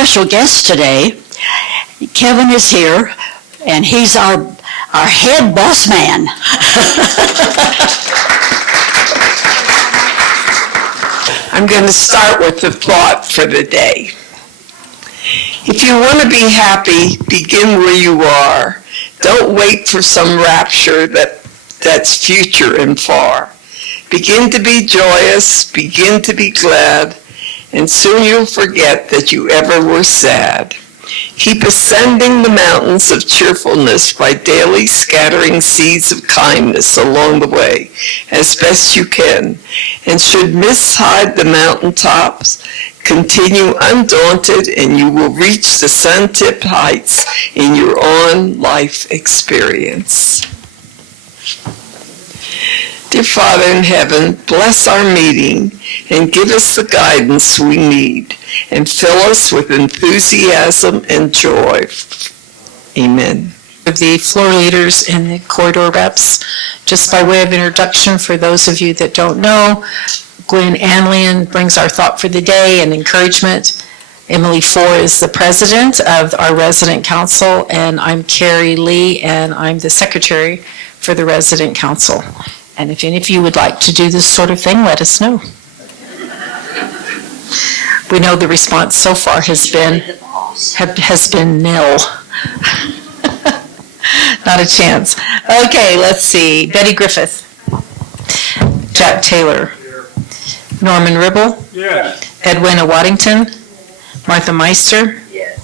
special guest today. Kevin is here, and he's our head boss man. I'm going to start with the thought for the day. If you want to be happy, begin where you are. Don't wait for some rapture that's future and far. Begin to be joyous, begin to be glad, and soon you'll forget that you ever were sad. Keep ascending the mountains of cheerfulness by daily scattering seeds of kindness along the way as best you can. And should mists hide the mountaintops, continue undaunted and you will reach the sun-tipped heights in your own life experience. Dear Father in heaven, bless our meeting and give us the guidance we need and fill us with enthusiasm and joy. Amen. The floor leaders and the corridor reps, just by way of introduction for those of you that don't know, Gwen Anlian brings our thought for the day and encouragement. Emily Four is the president of our resident council, and I'm Carrie Lee, and I'm the secretary for the resident council. And if any of you would like to do this sort of thing, let us know. We know the response so far has been nil. Not a chance. Okay, let's see. Betty Griffith. Jack Taylor. Norman Ribble. Yes. Edwina Waddington. Martha Meister. Yes.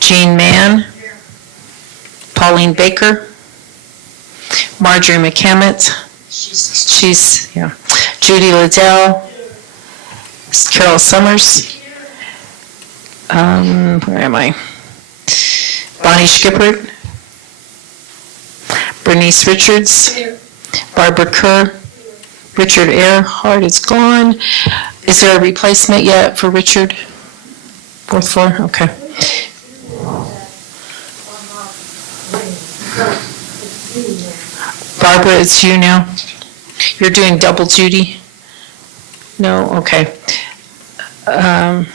Jean Mann. Pauline Baker. Marjorie McCammett. Judy Liddell. Carol Summers. Where am I? Bonnie Schippert. Bernice Richards. Barbara Kerr. Richard Earhart is gone. Is there a replacement yet for Richard? Fourth floor? Okay. Barbara, it's you now. You're doing double duty? No? Okay. Ann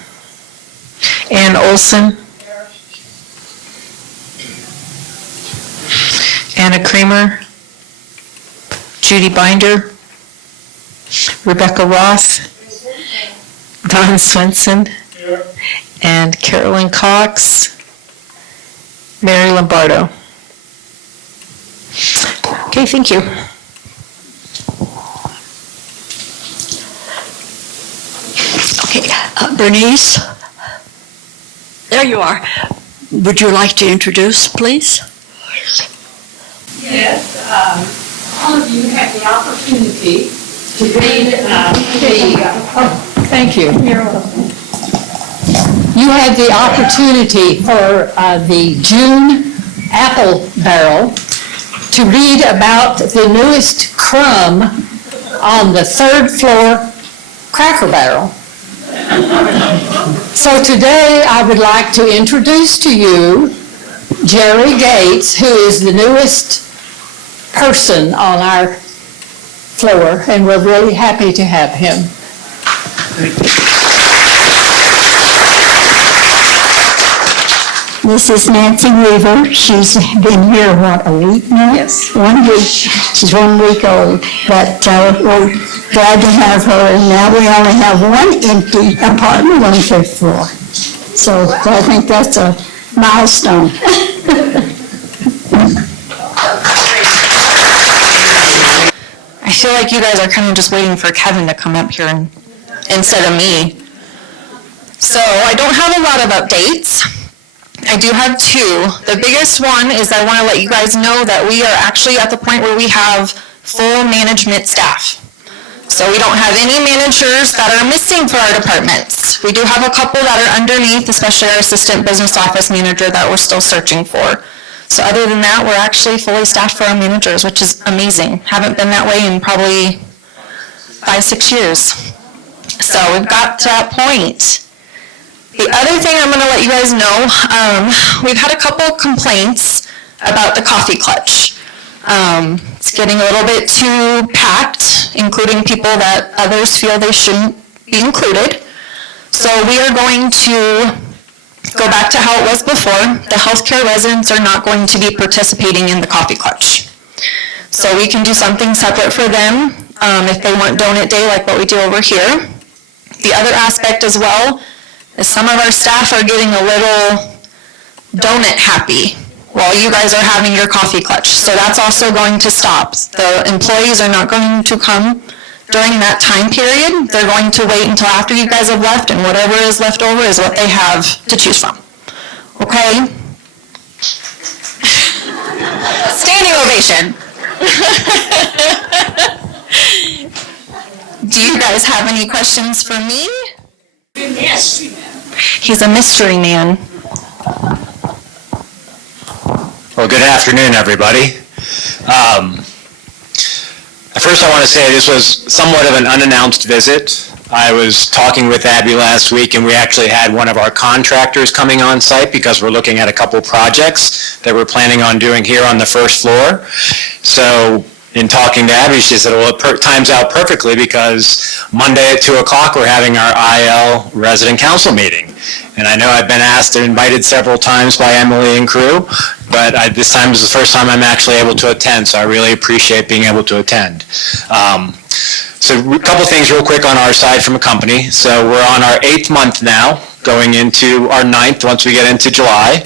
Olson. Anna Kramer. Judy Binder. Rebecca Roth. Don Swenson. And Carolyn Cox. Mary Lombardo. Okay, thank you. Okay, Bernice, there you are. Would you like to introduce, please? Yes, all of you had the opportunity to read thank you. You had the opportunity for the June Apple Barrel to read about the newest crumb on the third floor Cracker Barrel. So today I would like to introduce to you Jerry Gates, who is the newest person on our floor, and we're really happy to have him. This is Nancy Weaver. She's been here, a week now? Yes. 1 week. She's 1 week old. But we're glad to have her. And now we only have one empty apartment on the 5th floor. So I think that's a milestone. I feel like you guys are kind of just waiting for Kevin to come up here instead of me. So I don't have a lot of updates. I do have two. The biggest one is I want to let you guys know that we are actually at the point where we have full management staff. So we don't have any managers that are missing for our departments. We do have a couple that are underneath, especially our assistant business office manager that we're still searching for. So other than that, we're actually fully staffed for our managers, which is amazing. Haven't been that way in probably 5-6 years. So we've got to that point. The other thing I'm going to let you guys know, we've had a couple complaints about the coffee clutch. It's getting a little bit too packed, including people that others feel they shouldn't be included. So we are going to go back to how it was before. The healthcare residents are not going to be participating in the coffee clutch. So we can do something separate for them if they want donut day like what we do over here. The other aspect as well is some of our staff are getting a little donut happy while you guys are having your coffee clutch. So that's also going to stop. The employees are not going to come during that time period. They're going to wait until after you guys have left, and whatever is left over is what they have to choose from. Okay? Standing ovation. Do you guys have any questions for me? Yes. He's a mystery man. Well, good afternoon, everybody. First, I want to say this was somewhat of an unannounced visit. I was talking with Abby last week, and we actually had one of our contractors coming on site because we're looking at a couple projects that we're planning on doing here on the first floor. So in talking to Abby, she said, well, it times out perfectly because Monday at 2 o'clock, we're having our IL resident council meeting. And I know I've been asked and invited several times by Emily and crew, but this time is the first time I'm actually able to attend, so I really appreciate being able to attend. So a couple things real quick on our side from a company. So we're on our 8th month now, going into our 9th once we get into July.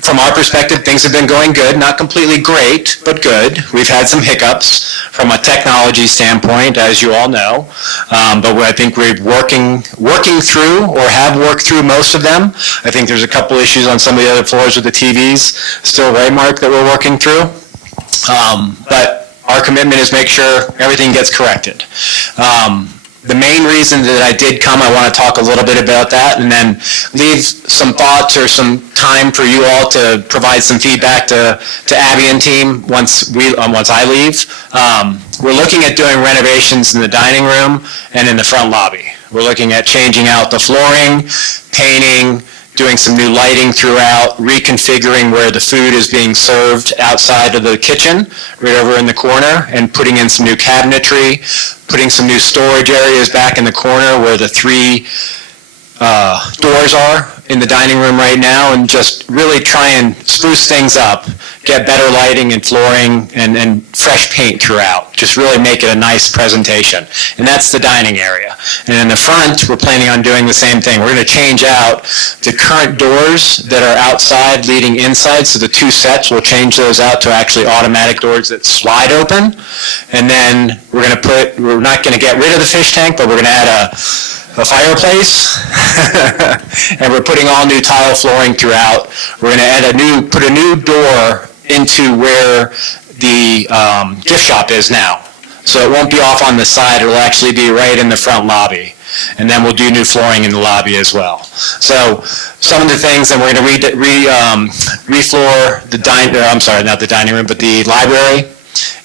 From our perspective, things have been going good, not completely great, but good. We've had some hiccups from a technology standpoint, as you all know, but I think we're working through, or have worked through most of them. I think there's a couple issues on some of the other floors with the TVs still, right, Mark, that we're working through. But our commitment is make sure everything gets corrected. The main reason that I did come, I want to talk a little bit about that and then leave some thoughts or some time for you all to provide some feedback to Abby and team once I leave. We're looking at doing renovations in the dining room and in the front lobby. We're looking at changing out the flooring, painting, doing some new lighting throughout, reconfiguring where the food is being served outside of the kitchen, right over in the corner, and putting in some new cabinetry, putting some new storage areas back in the corner where the 3 doors are in the dining room right now, and just really try and spruce things up, get better lighting and flooring and fresh paint throughout. Just really make it a nice presentation. And that's the dining area. And in the front, we're planning on doing the same thing. We're going to change out the current doors that are outside leading inside, so the 2 sets, we'll change those out to actually automatic doors that slide open. And then we're not going to get rid of the fish tank, but we're going to add a fireplace, and we're putting all new tile flooring throughout. We're going to put a new door into where the gift shop is now. So it won't be off on the side, it'll actually be right in the front lobby. And then we'll do new flooring in the lobby as well. So some of the things, and we're going to refloor not the dining room, but the library,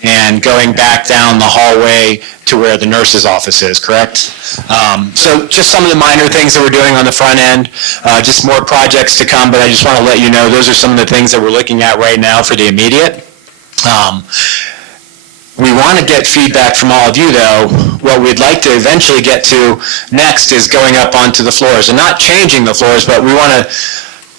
and going back down the hallway to where the nurse's office is, correct? So just some of the minor things that we're doing on the front end, just more projects to come, but I just want to let you know those are some of the things that we're looking at right now for the immediate. We want to get feedback from all of you, though. What we'd like to eventually get to next is going up onto the floors, and not changing the floors, but we want to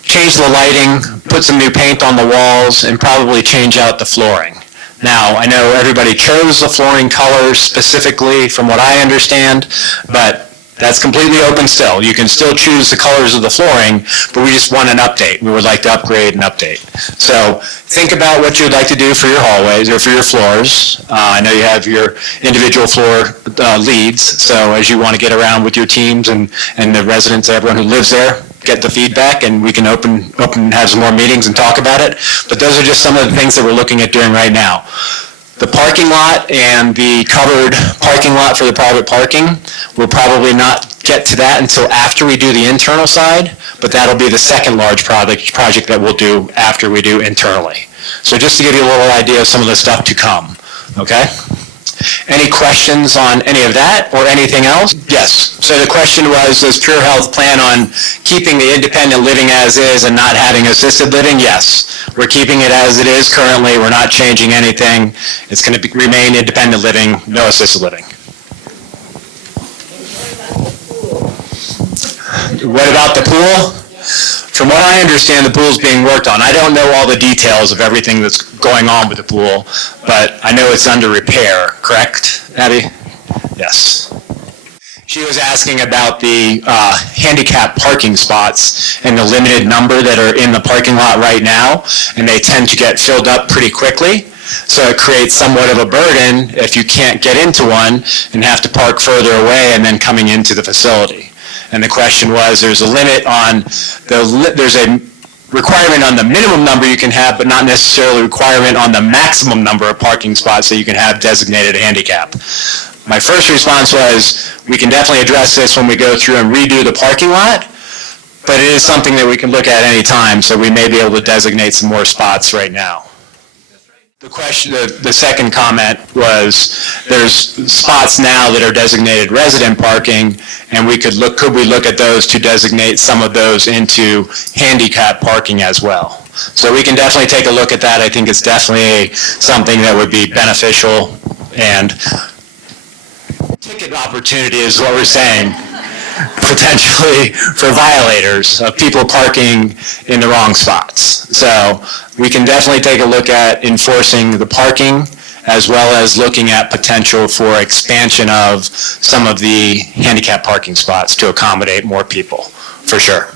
change the lighting, put some new paint on the walls, and probably change out the flooring. Now, I know everybody chose the flooring colors specifically from what I understand, but that's completely open still. You can still choose the colors of the flooring, but we just want an update. We would like to upgrade and update. So think about what you would like to do for your hallways or for your floors. I know you have your individual floor leads, so as you want to get around with your teams and the residents, everyone who lives there, get the feedback, and we can open have some more meetings and talk about it. But those are just some of the things that we're looking at doing right now. The parking lot and the covered parking lot for the private parking, we'll probably not get to that until after we do the internal side, but that'll be the second large project that we'll do after we do internally. So just to give you a little idea of some of the stuff to come, okay? Any questions on any of that or anything else? Yes. So the question was, does Pure Health plan on keeping the independent living as is and not having assisted living? Yes. We're keeping it as it is currently. We're not changing anything. It's going to remain independent living, no assisted living. What about the pool? From what I understand, the pool's being worked on. I don't know all the details of everything that's going on with the pool, but I know it's under repair, correct, Abby? Yes. She was asking about the handicap parking spots and the limited number that are in the parking lot right now, and they tend to get filled up pretty quickly. So it creates somewhat of a burden if you can't get into one and have to park further away and then coming into the facility. And the question was, there's a limit on there's a requirement on the minimum number you can have, but not necessarily a requirement on the maximum number of parking spots that you can have designated handicap. My first response was, we can definitely address this when we go through and redo the parking lot, but it is something that we can look at any time, so we may be able to designate some more spots right now. The question, the second comment was, there's spots now that are designated resident parking, and could we look at those to designate some of those into handicap parking as well? So we can definitely take a look at that. I think it's definitely something that would be beneficial, and ticket opportunity is what we're saying, potentially for violators of people parking in the wrong spots. So we can definitely take a look at enforcing the parking, as well as looking at potential for expansion of some of the handicap parking spots to accommodate more people, for sure.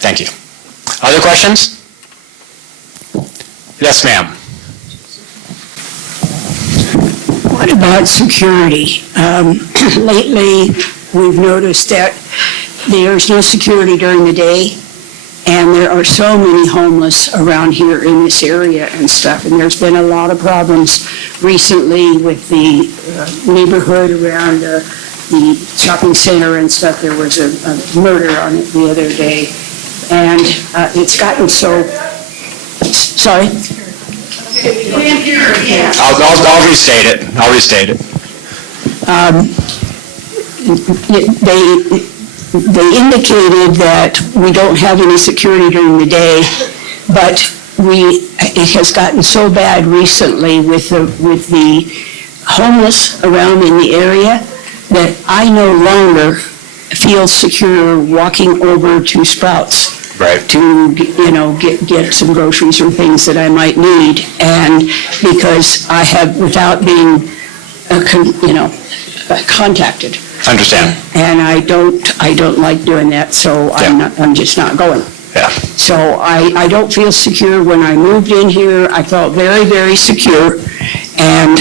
Thank you. Other questions? Yes, ma'am. What about security? Lately, we've noticed that there's no security during the day, and there are so many homeless around here in this area and stuff, and there's been a lot of problems recently with the neighborhood around the shopping center and stuff. There was a murder on it the other day, and it's gotten so, sorry? I'll restate it. I'll restate it. They indicated that we don't have any security during the day, but it has gotten so bad recently with the homeless around in the area that I no longer feel secure walking over to Sprouts. Right. To, get some groceries or things that I might need. And because I have, without being, contacted. Understand. And I don't like doing that, so I'm just not going. Yeah. So I don't feel secure. When I moved in here, I felt very, very secure. And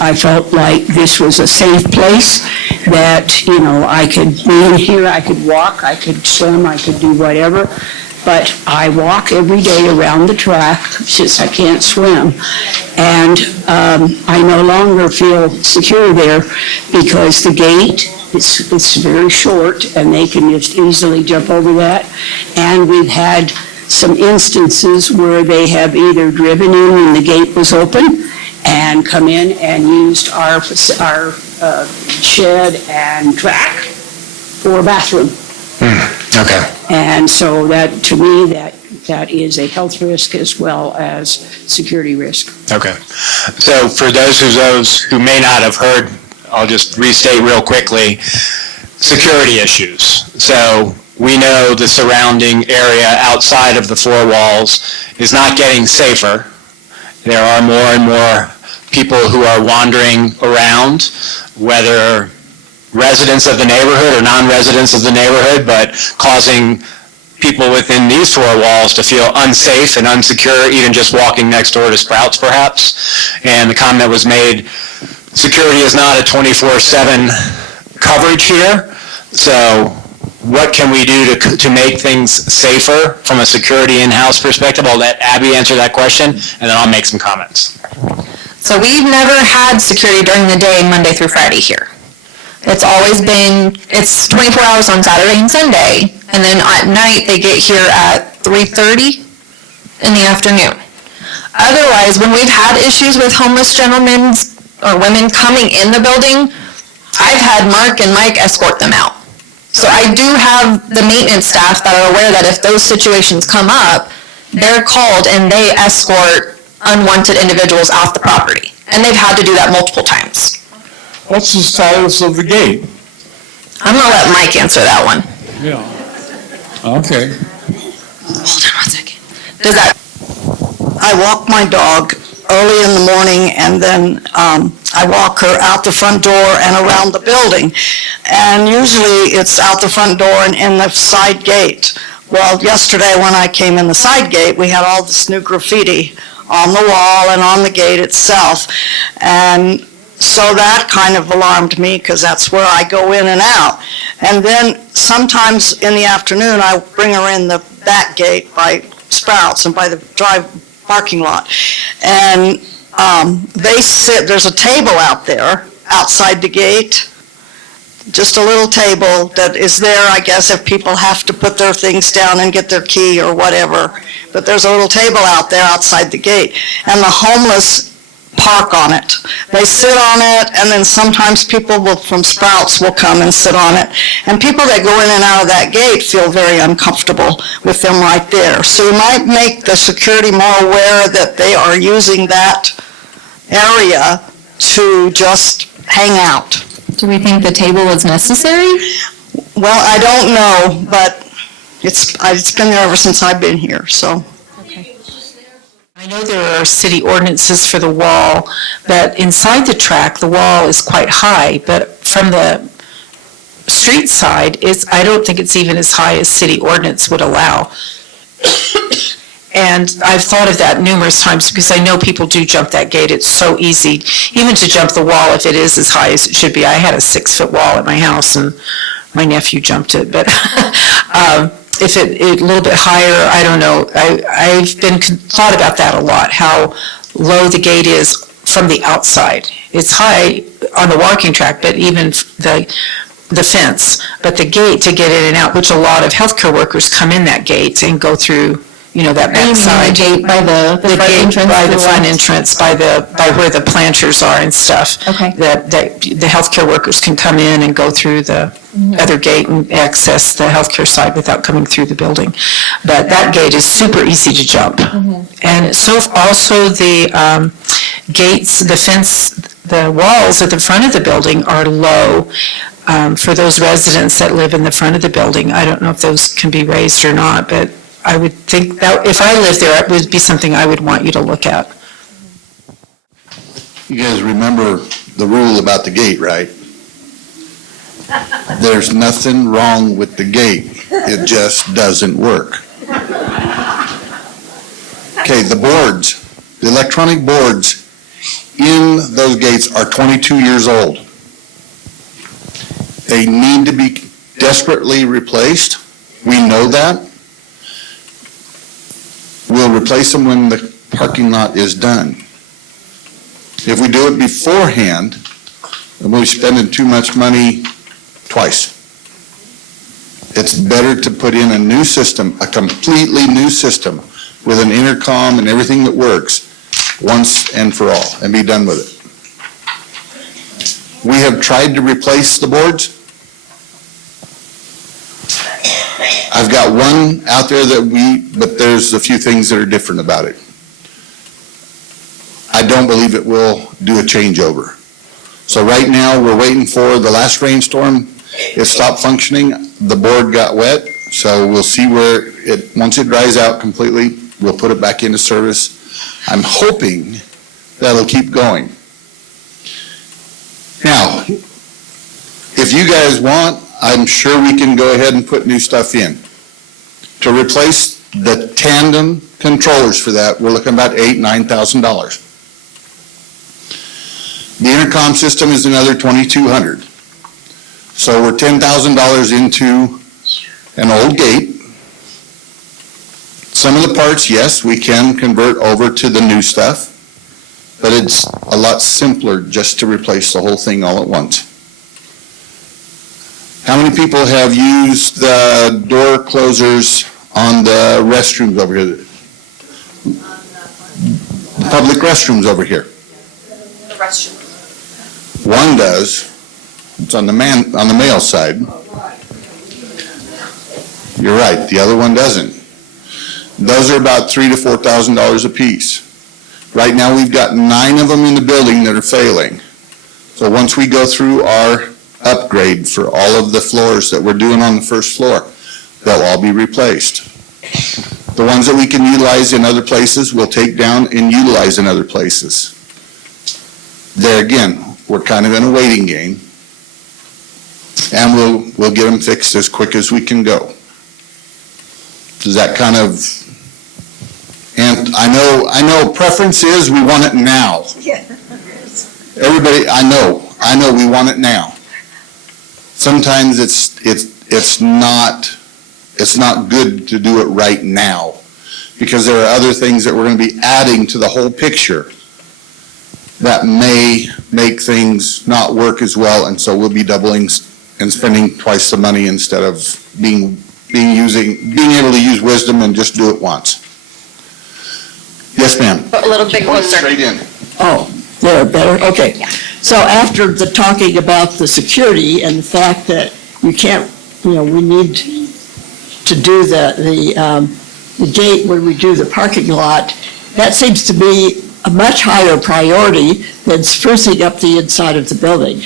I felt like this was a safe place, that, I could be in here, I could walk, I could swim, I could do whatever. But I walk every day around the track since I can't swim. And I no longer feel secure there because the gate, it's very short and they can just easily jump over that. And we've had some instances where they have either driven in when the gate was open and come in and used our shed and track for a bathroom. Okay. And so that, to me, that is a health risk as well as security risk. Okay. So for those who may not have heard, I'll just restate real quickly, security issues. So we know the surrounding area outside of the four walls is not getting safer. There are more and more people who are wandering around, whether residents of the neighborhood or non-residents of the neighborhood, but causing people within these four walls to feel unsafe and unsecure, even just walking next door to Sprouts perhaps. And the comment was made, security is not a 24/7 coverage here, so what can we do to make things safer from a security in-house perspective? I'll let Abby answer that question, and then I'll make some comments. So we've never had security during the day, Monday through Friday here. It's always been, it's 24 hours on Saturday and Sunday, and then at night they get here at 3:30 in the afternoon. Otherwise, when we've had issues with homeless gentlemen or women coming in the building, I've had Mark and Mike escort them out. So I do have the maintenance staff that are aware that if those situations come up, they're called and they escort unwanted individuals off the property. And they've had to do that multiple times. What's the status of the gate? I'm gonna let Mike answer that one. Yeah. Okay. Hold on one second. Does that, I walk my dog early in the morning, and then I walk her out the front door and around the building. And usually it's out the front door and in the side gate. Well, yesterday when I came in the side gate, we had all this new graffiti on the wall and on the gate itself. And so that kind of alarmed me, because that's where I go in and out. And then sometimes in the afternoon, I bring her in the back gate by Sprouts and by the parking lot. And they sit, there's a table out there, outside the gate, just a little table that is there, I guess, if people have to put their things down and get their key or whatever. But there's a little table out there outside the gate, and the homeless park on it. They sit on it, and then sometimes people from Sprouts will come and sit on it. And people that go in and out of that gate feel very uncomfortable with them right there. So we might make the security more aware that they are using that area to just hang out. do we think the table is necessary? Well, I don't know, but it's been there ever since I've been here, so. I know there are city ordinances for the wall, but inside the track, the wall is quite high, but from the street side, I don't think it's even as high as city ordinance would allow. And I've thought of that numerous times because I know people do jump that gate. It's so easy, even to jump the wall if it is as high as it should be. I had a 6-foot wall at my house and my nephew jumped it, but if it a little bit higher, I don't know. I've been thought about that a lot, how low the gate is from the outside. It's high on the walking track, but even the fence, but the gate to get in and out, which a lot of healthcare workers come in that gate and go through, that back side. The gate by the front entrance? By the front entrance, by where the planters are and stuff. Okay. That the healthcare workers can come in and go through the other gate and access the healthcare side without coming through the building. But that gate is super easy to jump. And so also the gates, the fence, the walls at the front of the building are low for those residents that live in the front of the building. I don't know if those can be raised or not, but I would think that if I lived there, it would be something I would want you to look at. You guys remember the rule about the gate, right? There's nothing wrong with the gate. It just doesn't work. Okay, the boards, the electronic boards in those gates are 22 years old. They need to be desperately replaced. We know that. We'll replace them when the parking lot is done. If we do it beforehand, then we'll be spending too much money twice. It's better to put in a new system, a completely new system, with an intercom and everything that works, once and for all, and be done with it. We have tried to replace the boards. I've got one out there but there's a few things that are different about it. I don't believe it will do a changeover. So right now, we're waiting for the last rainstorm. It stopped functioning. The board got wet, so we'll see once it dries out completely, we'll put it back into service. I'm hoping that'll keep going. Now, if you guys want, I'm sure we can go ahead and put new stuff in. To replace the tandem controllers for that, we're looking about $8,000, $9,000. The intercom system is another $2,200. So we're $10,000 into an old gate. Some of the parts, yes, we can convert over to the new stuff, but it's a lot simpler just to replace the whole thing all at once. How many people have used the door closers on the restrooms over here? The public restrooms over here. The restroom. One does. It's on the male side. You're right. The other one doesn't. Those are about $3,000 to $4,000 a piece. Right now, we've got 9 of them in the building that are failing. So once we go through our upgrade for all of the floors that we're doing on the first floor. They'll all be replaced. The ones that we can utilize in other places, we'll take down and utilize in other places. There again, we're kind of in a waiting game, and we'll get them fixed as quick as we can go. Does that kind of, and I know preference is we want it now. Everybody, I know we want it now. Sometimes it's not good to do it right now, because there are other things that we're going to be adding to the whole picture that may make things not work as well, and so we'll be doubling and spending twice the money instead of being able to use wisdom and just do it once. Yes, ma'am. A little bit closer. Straight in. Oh, there, better, okay. So after the talking about the security and the fact that you can't, we need to do the gate when we do the parking lot, that seems to be a much higher priority than sprucing up the inside of the building.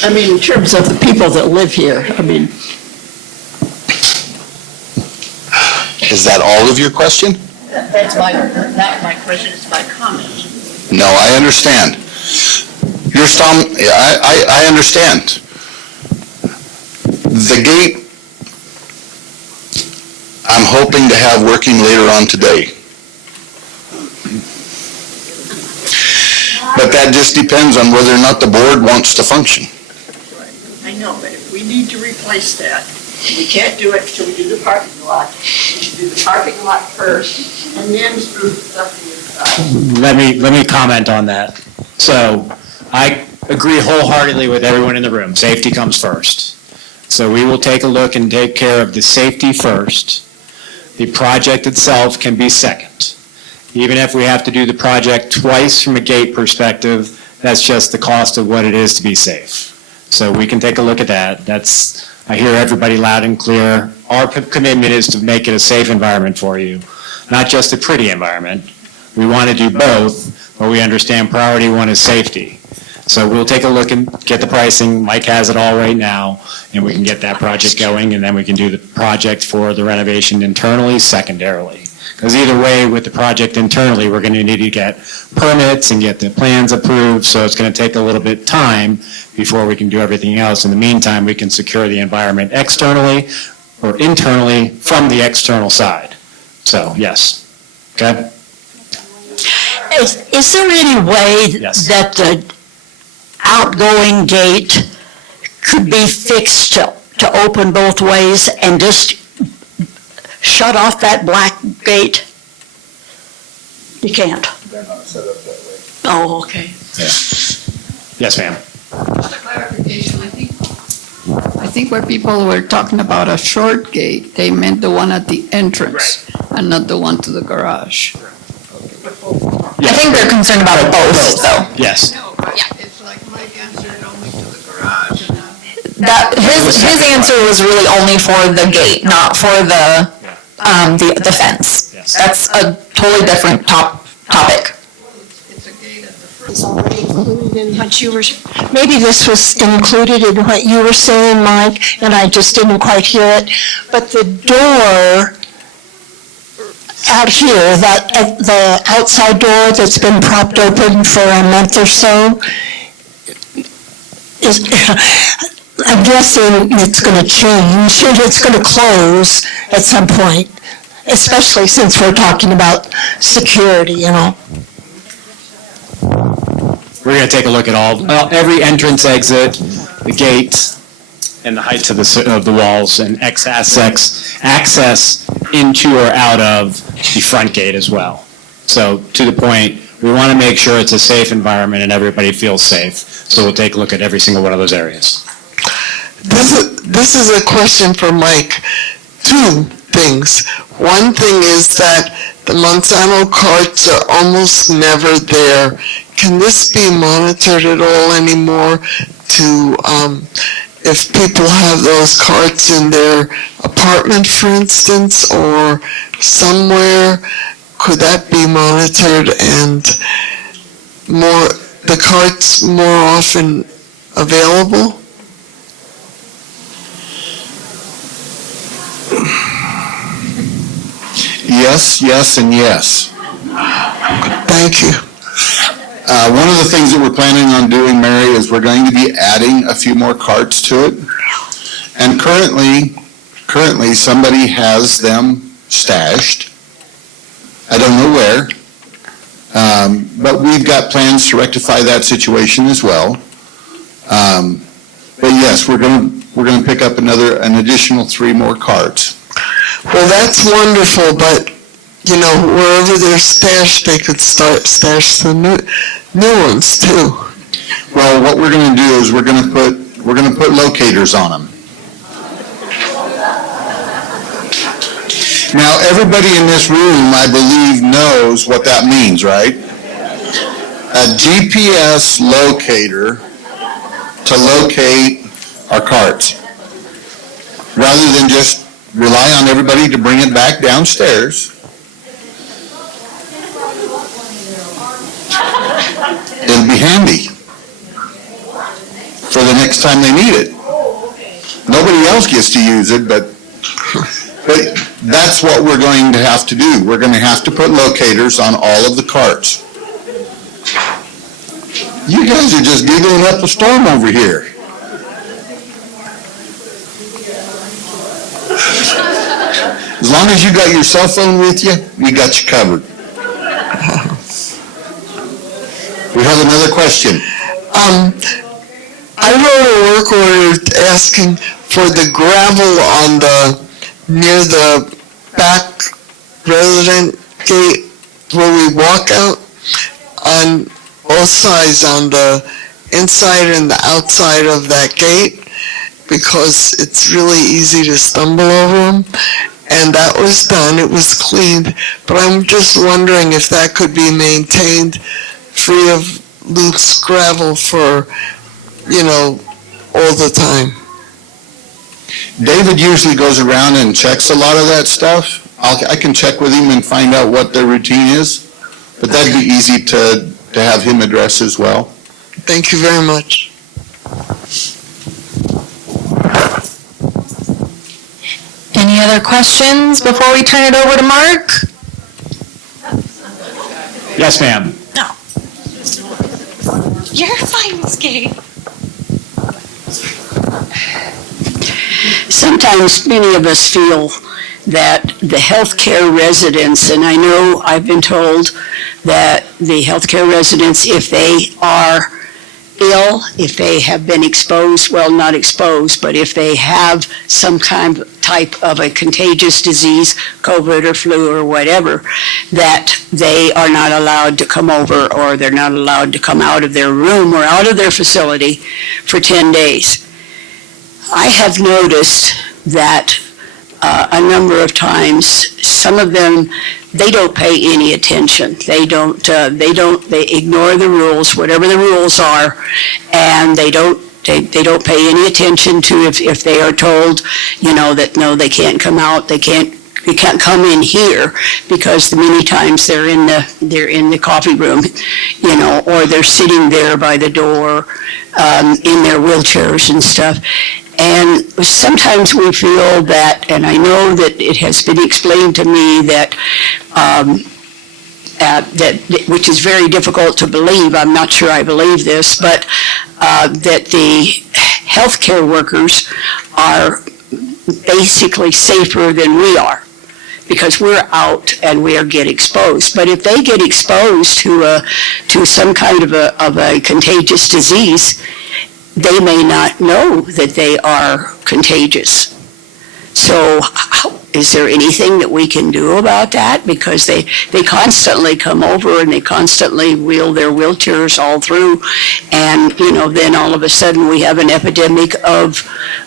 I mean, in terms of the people that live here, I mean. Is that all of your question? That's not my question, it's my comment. No, I understand. I understand. The gate, I'm hoping to have working later on today. But that just depends on whether or not the board wants to function. I know, but if we need to replace that, we can't do it until we do the parking lot. We should do the parking lot first, and then spruce something inside. Let me comment on that. So I agree wholeheartedly with everyone in the room. Safety comes first. So we will take a look and take care of the safety first. The project itself can be second. Even if we have to do the project twice from a gate perspective, that's just the cost of what it is to be safe. So we can take a look at that. I hear everybody loud and clear. Our commitment is to make it a safe environment for you, not just a pretty environment. We want to do both, but we understand priority one is safety. So we'll take a look and get the pricing. Mike has it all right now, and we can get that project going, and then we can do the project for the renovation internally, secondarily. Because either way, with the project internally, we're going to need to get permits and get the plans approved, so it's going to take a little bit of time before we can do everything else. In the meantime, we can secure the environment externally or internally from the external side. So, yes. Okay? Is there any way Yes. that the outgoing gate could be fixed to open both ways and just shut off that black gate? You can't. They're not set up that way. Oh, okay. Yes, ma'am. Just a clarification, I think where people were talking about a short gate, they meant the one at the entrance and not the one to the garage. I think they're concerned about it both, though. Yes. No, but it's like Mike answered only to the garage and His answer was really only for the gate, not for the fence. Yes. That's a totally different topic. it's a gate at the front. Is already included in what you were, maybe this was included in what you were saying, Mike, and I just didn't quite hear it, but the door out here, the outside door that's been propped open for a month or so, is, I'm guessing it's going to change, and it's going to close at some point, especially since we're talking about security, We're going to take a look at every entrance, exit, the gate, and the heights of the walls, and access into or out of the front gate as well. So to the point, we want to make sure it's a safe environment and everybody feels safe. So we'll take a look at every single one of those areas. This is a question for Mike. Two things. One thing is that the Manzano carts are almost never there. Can this be monitored at all anymore to, if people have those carts in their apartment, for instance, or somewhere, could that be monitored and more the carts more often available? Yes, yes, and yes. Thank you. One of the things that we're planning on doing, Mary, is we're going to be adding a few more carts to it. And currently somebody has them stashed. I don't know where. But we've got plans to rectify that situation as well. But yes, we're going to pick up an additional 3 more carts. Well, that's wonderful, but, wherever they're stashed, they could stash the new ones too. Well, what we're going to do is we're going to put locators on them. Now, everybody in this room, I believe, knows what that means, right? A GPS locator to locate our carts. Rather than just rely on everybody to bring it back downstairs. It'll be handy for the next time they need it. Nobody else gets to use it, but that's what we're going to have to do. We're going to have to put locators on all of the carts. You guys are just giggling up a storm over here. As long as you got your cell phone with you, we got you covered. We have another question. I wrote a work order asking for the gravel near the back resident gate where we walk out on both sides, on the inside and the outside of that gate, because it's really easy to stumble over them. And that was done, it was cleaned, but I'm just wondering if that could be maintained free of loose gravel for, all the time. David usually goes around and checks a lot of that stuff. I can check with him and find out what their routine is, but that'd be easy to have him address as well. Thank you very much. Any other questions before we turn it over to Mark? Yes, ma'am. No. You're fine, Skate. Sometimes many of us feel that the healthcare residents, and I know I've been told that the healthcare residents, if they are ill, if they have been exposed, well, not exposed, but if they have some type of a contagious disease, COVID or flu or whatever, that they are not allowed to come over, or they're not allowed to come out of their room or out of their facility for 10 days. I have noticed that a number of times, some of them, they don't pay any attention. They ignore the rules, whatever the rules are, and they don't pay any attention to if they are told, that no, they can't come out, they can't come in here, because many times they're in the coffee room, or they're sitting there by the door in their wheelchairs and stuff. And sometimes we feel that, and I know that it has been explained to me that, which is very difficult to believe, I'm not sure I believe this, but that the healthcare workers are basically safer than we are, because we're out and we get exposed. But if they get exposed to some kind of a contagious disease, they may not know that they are contagious. So is there anything that we can do about that? Because they constantly come over and they constantly wheel their wheelchairs all through, and then all of a sudden we have an epidemic of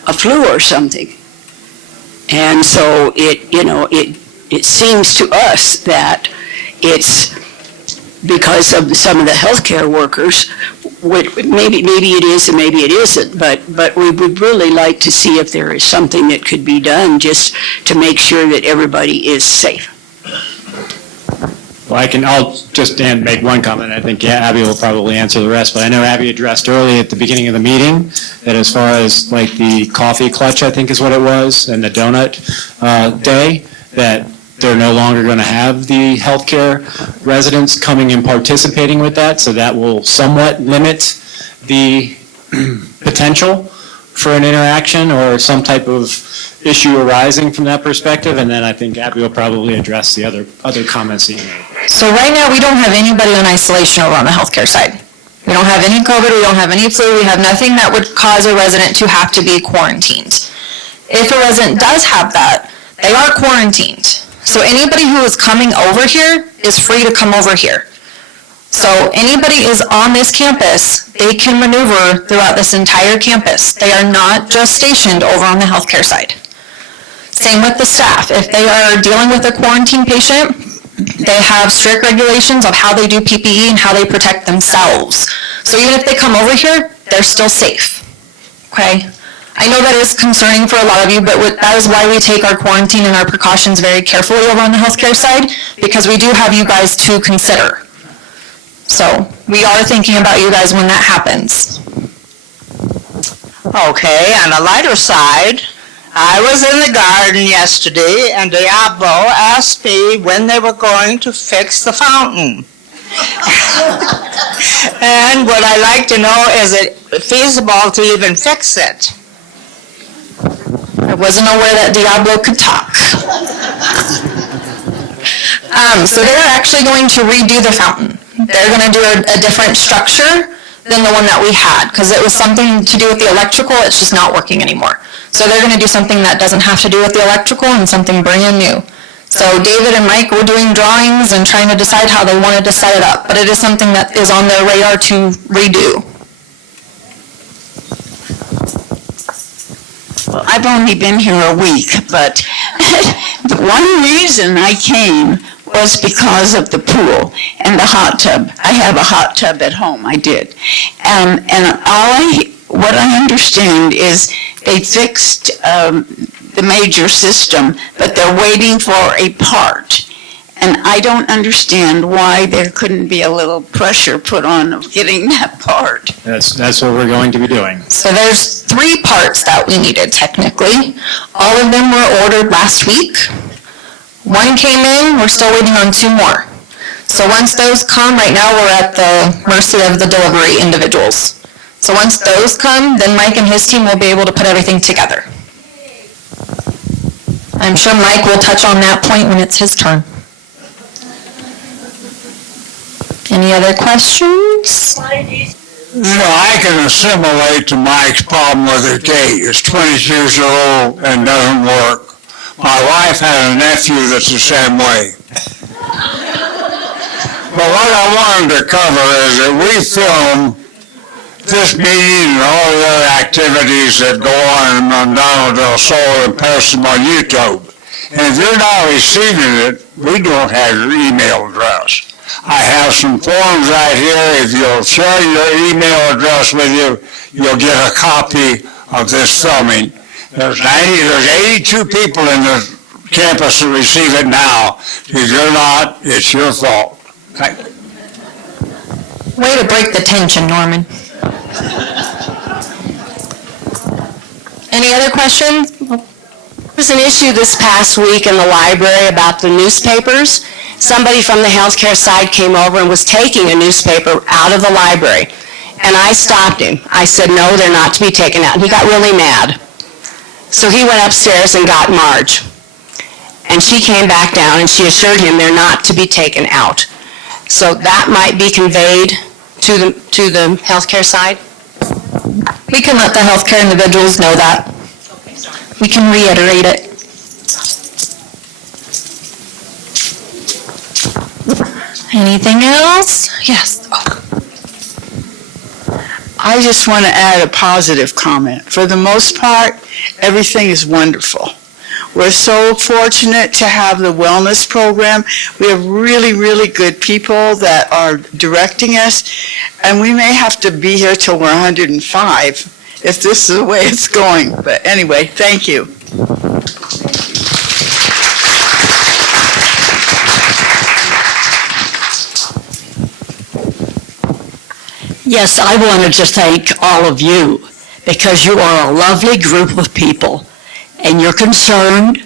a flu or something. And so it seems to us that it's because of some of the healthcare workers. Maybe it is and maybe it isn't, but we would really like to see if there is something that could be done just to make sure that everybody is safe. Well, I'll just make one comment. I think Abby will probably answer the rest, but I know Abby addressed early at the beginning of the meeting that as far as like the coffee clutch, I think is what it was, and the donut day, that they're no longer going to have the healthcare residents coming and participating with that, so that will somewhat limit the potential for an interaction or some type of issue arising from that perspective, and then I think Abby will probably address the other comments that you made. So right now, we don't have anybody in isolation over on the healthcare side. We don't have any COVID, we don't have any flu, we have nothing that would cause a resident to have to be quarantined. If a resident does have that, they are quarantined. So anybody who is coming over here is free to come over here. So anybody is on this campus, they can maneuver throughout this entire campus. They are not just stationed over on the healthcare side. Same with the staff. If they are dealing with a quarantine patient, they have strict regulations of how they do PPE and how they protect themselves. So even if they come over here, they're still safe, okay? I know that is concerning for a lot of you, but that is why we take our quarantine and our precautions very carefully over on the healthcare side, because we do have you guys to consider. So we are thinking about you guys when that happens. Okay, on the lighter side, I was in the garden yesterday and Diablo asked me when they were going to fix the fountain. And what I'd like to know, is it feasible to even fix it? I wasn't aware that Diablo could talk. So they're actually going to redo the fountain. They're going to do a different structure than the one that we had, because it was something to do with the electrical, it's just not working anymore. So they're going to do something that doesn't have to do with the electrical and something brand new. So David and Mike were doing drawings and trying to decide how they wanted to set it up, but it is something that is on their radar to redo. Well, I've only been here a week, but one reason I came was because of the pool and the hot tub. I have a hot tub at home, I did. And what I understand is they fixed the major system, but they're waiting for a part. And I don't understand why there couldn't be a little pressure put on of getting that part. That's what we're going to be doing. So there's 3 parts that we needed technically. All of them were ordered last week. 1 came in, we're still waiting on 2 more. So once those come, right now we're at the mercy of the delivery individuals. So once those come, then Mike and his team will be able to put everything together. I'm sure Mike will touch on that point when it's his turn. Any other questions? I can assimilate to Mike's problem with the gate. It's 20 years old and doesn't work. My wife had a nephew that's the same way. But what I wanted to cover is that we film this meeting and all the other activities that go on in Manzano del Sol and post them on YouTube. And if you're not receiving it, we don't have your email address. I have some forms right here. If you'll share your email address with you, you'll get a copy of this filming. There's 82 people in the campus that receive it now. If you're not, it's your fault. Thank you. Way to break the tension, Norman. Any other questions? There was an issue this past week in the library about the newspapers. Somebody from the healthcare side came over and was taking a newspaper out of the library. And I stopped him. I said, no, they're not to be taken out. And he got really mad. So he went upstairs and got Marge. And she came back down and she assured him they're not to be taken out. So that might be conveyed to the healthcare side? We can let the healthcare individuals know that. We can reiterate it. Anything else? Yes. I just want to add a positive comment. For the most part, everything is wonderful. We're so fortunate to have the wellness program. We have really, really good people that are directing us, and we may have to be here till we're 105 if this is the way it's going. But anyway, thank you. Yes, I wanted to thank all of you because you are a lovely group of people and you're concerned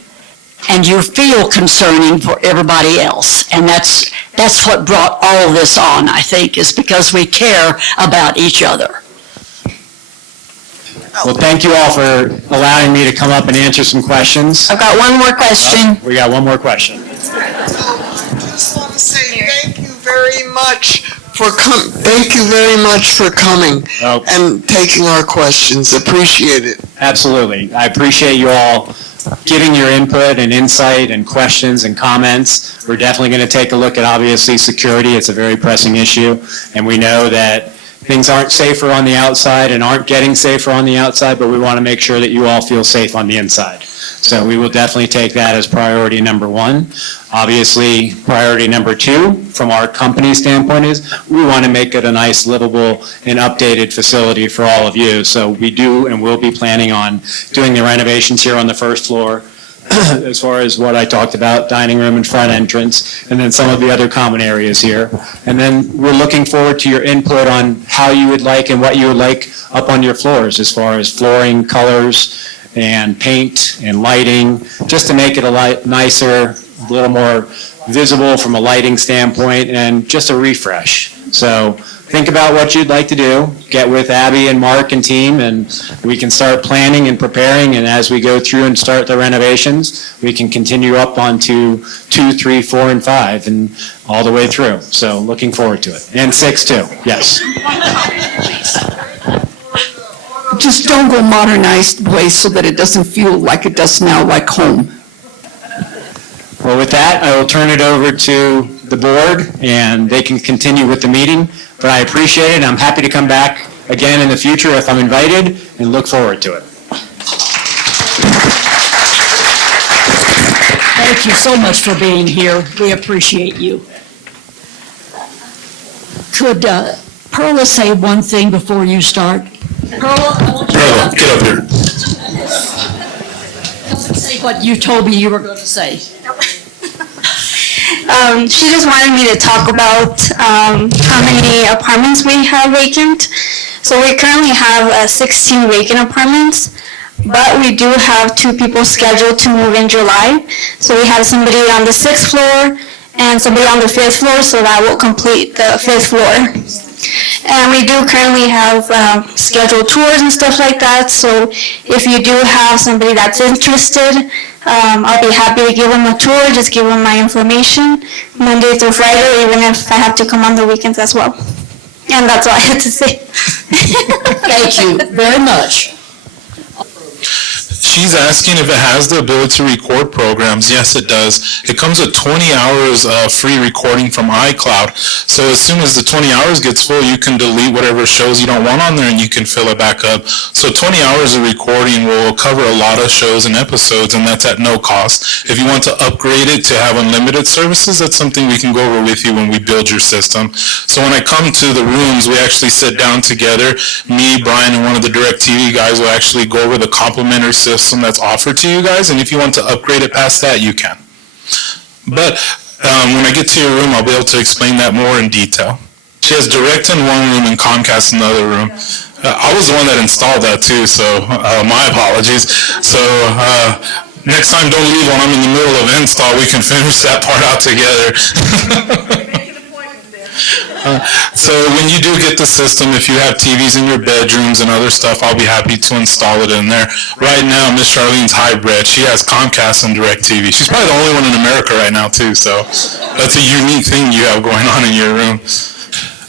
and you feel concerning for everybody else. And that's what brought all of this on, I think, is because we care about each other. Well, thank you all for allowing me to come up and answer some questions. I've got one more question. We got one more question. Just want to say thank you very much for coming Oh. and taking our questions. Appreciate it. Absolutely. I appreciate you all giving your input and insight and questions and comments. We're definitely going to take a look at, obviously, security. It's a very pressing issue, and we know that things aren't safer on the outside and aren't getting safer on the outside, but we want to make sure that you all feel safe on the inside. So we will definitely take that as priority number one. Obviously, priority number two, from our company standpoint, is we want to make it a nice, livable, and updated facility for all of you. So we do and will be planning on doing the renovations here on the first floor, as far as what I talked about, dining room and front entrance, and then some of the other common areas here. And then we're looking forward to your input on how you would like and what you would like up on your floors, as far as flooring, colors, and paint and lighting, just to make it a nicer, a little more visible from a lighting standpoint, and just a refresh. So think about what you'd like to do, get with Abby and Mark and team, and we can start planning and preparing, and as we go through and start the renovations, we can continue up onto 2, 3, 4, and 5, and all the way through. So looking forward to it. And 6 too, yes. Just don't go modernize the place so that it doesn't feel like it does now, like home. Well, with that, I will turn it over to the board, and they can continue with the meeting. But I appreciate it, and I'm happy to come back again in the future if I'm invited, and look forward to it. Thank you so much for being here. We appreciate you. Could Perla say one thing before you start? Perla, I want you to get up here. Say what you told me you were going to say. She just wanted me to talk about how many apartments we have vacant. So we currently have 16 vacant apartments, but we do have 2 people scheduled to move in July. So we have somebody on the 6th floor and somebody on the 5th floor, so that will complete the 5th floor. And we do currently have scheduled tours and stuff like that, so if you do have somebody that's interested, I'll be happy to give them a tour, just give them my information, Monday through Friday, even if I have to come on the weekends as well. And that's all I had to say. Thank you very much. She's asking if it has the ability to record programs. Yes, it does. It comes with 20 hours of free recording from iCloud. So as soon as the 20 hours gets full, you can delete whatever shows you don't want on there and you can fill it back up. So 20 hours of recording will cover a lot of shows and episodes, and that's at no cost. If you want to upgrade it to have unlimited services, that's something we can go over with you when we build your system. So when I come to the rooms, we actually sit down together. Me, Brian, and one of the DirecTV guys will actually go over the complimentary system that's offered to you guys, and if you want to upgrade it past that, you can. But when I get to your room, I'll be able to explain that more in detail. She has Direct in one room and Comcast in the other room. I was the one that installed that too, so my apologies. So next time, don't leave when I'm in the middle of install. We can finish that part out together. So when you do get the system, if you have TVs in your bedrooms and other stuff, I'll be happy to install it in there. Right now, Miss Charlene's hybrid. She has Comcast and DirecTV. She's probably the only one in America right now, too, so that's a unique thing you have going on in your room.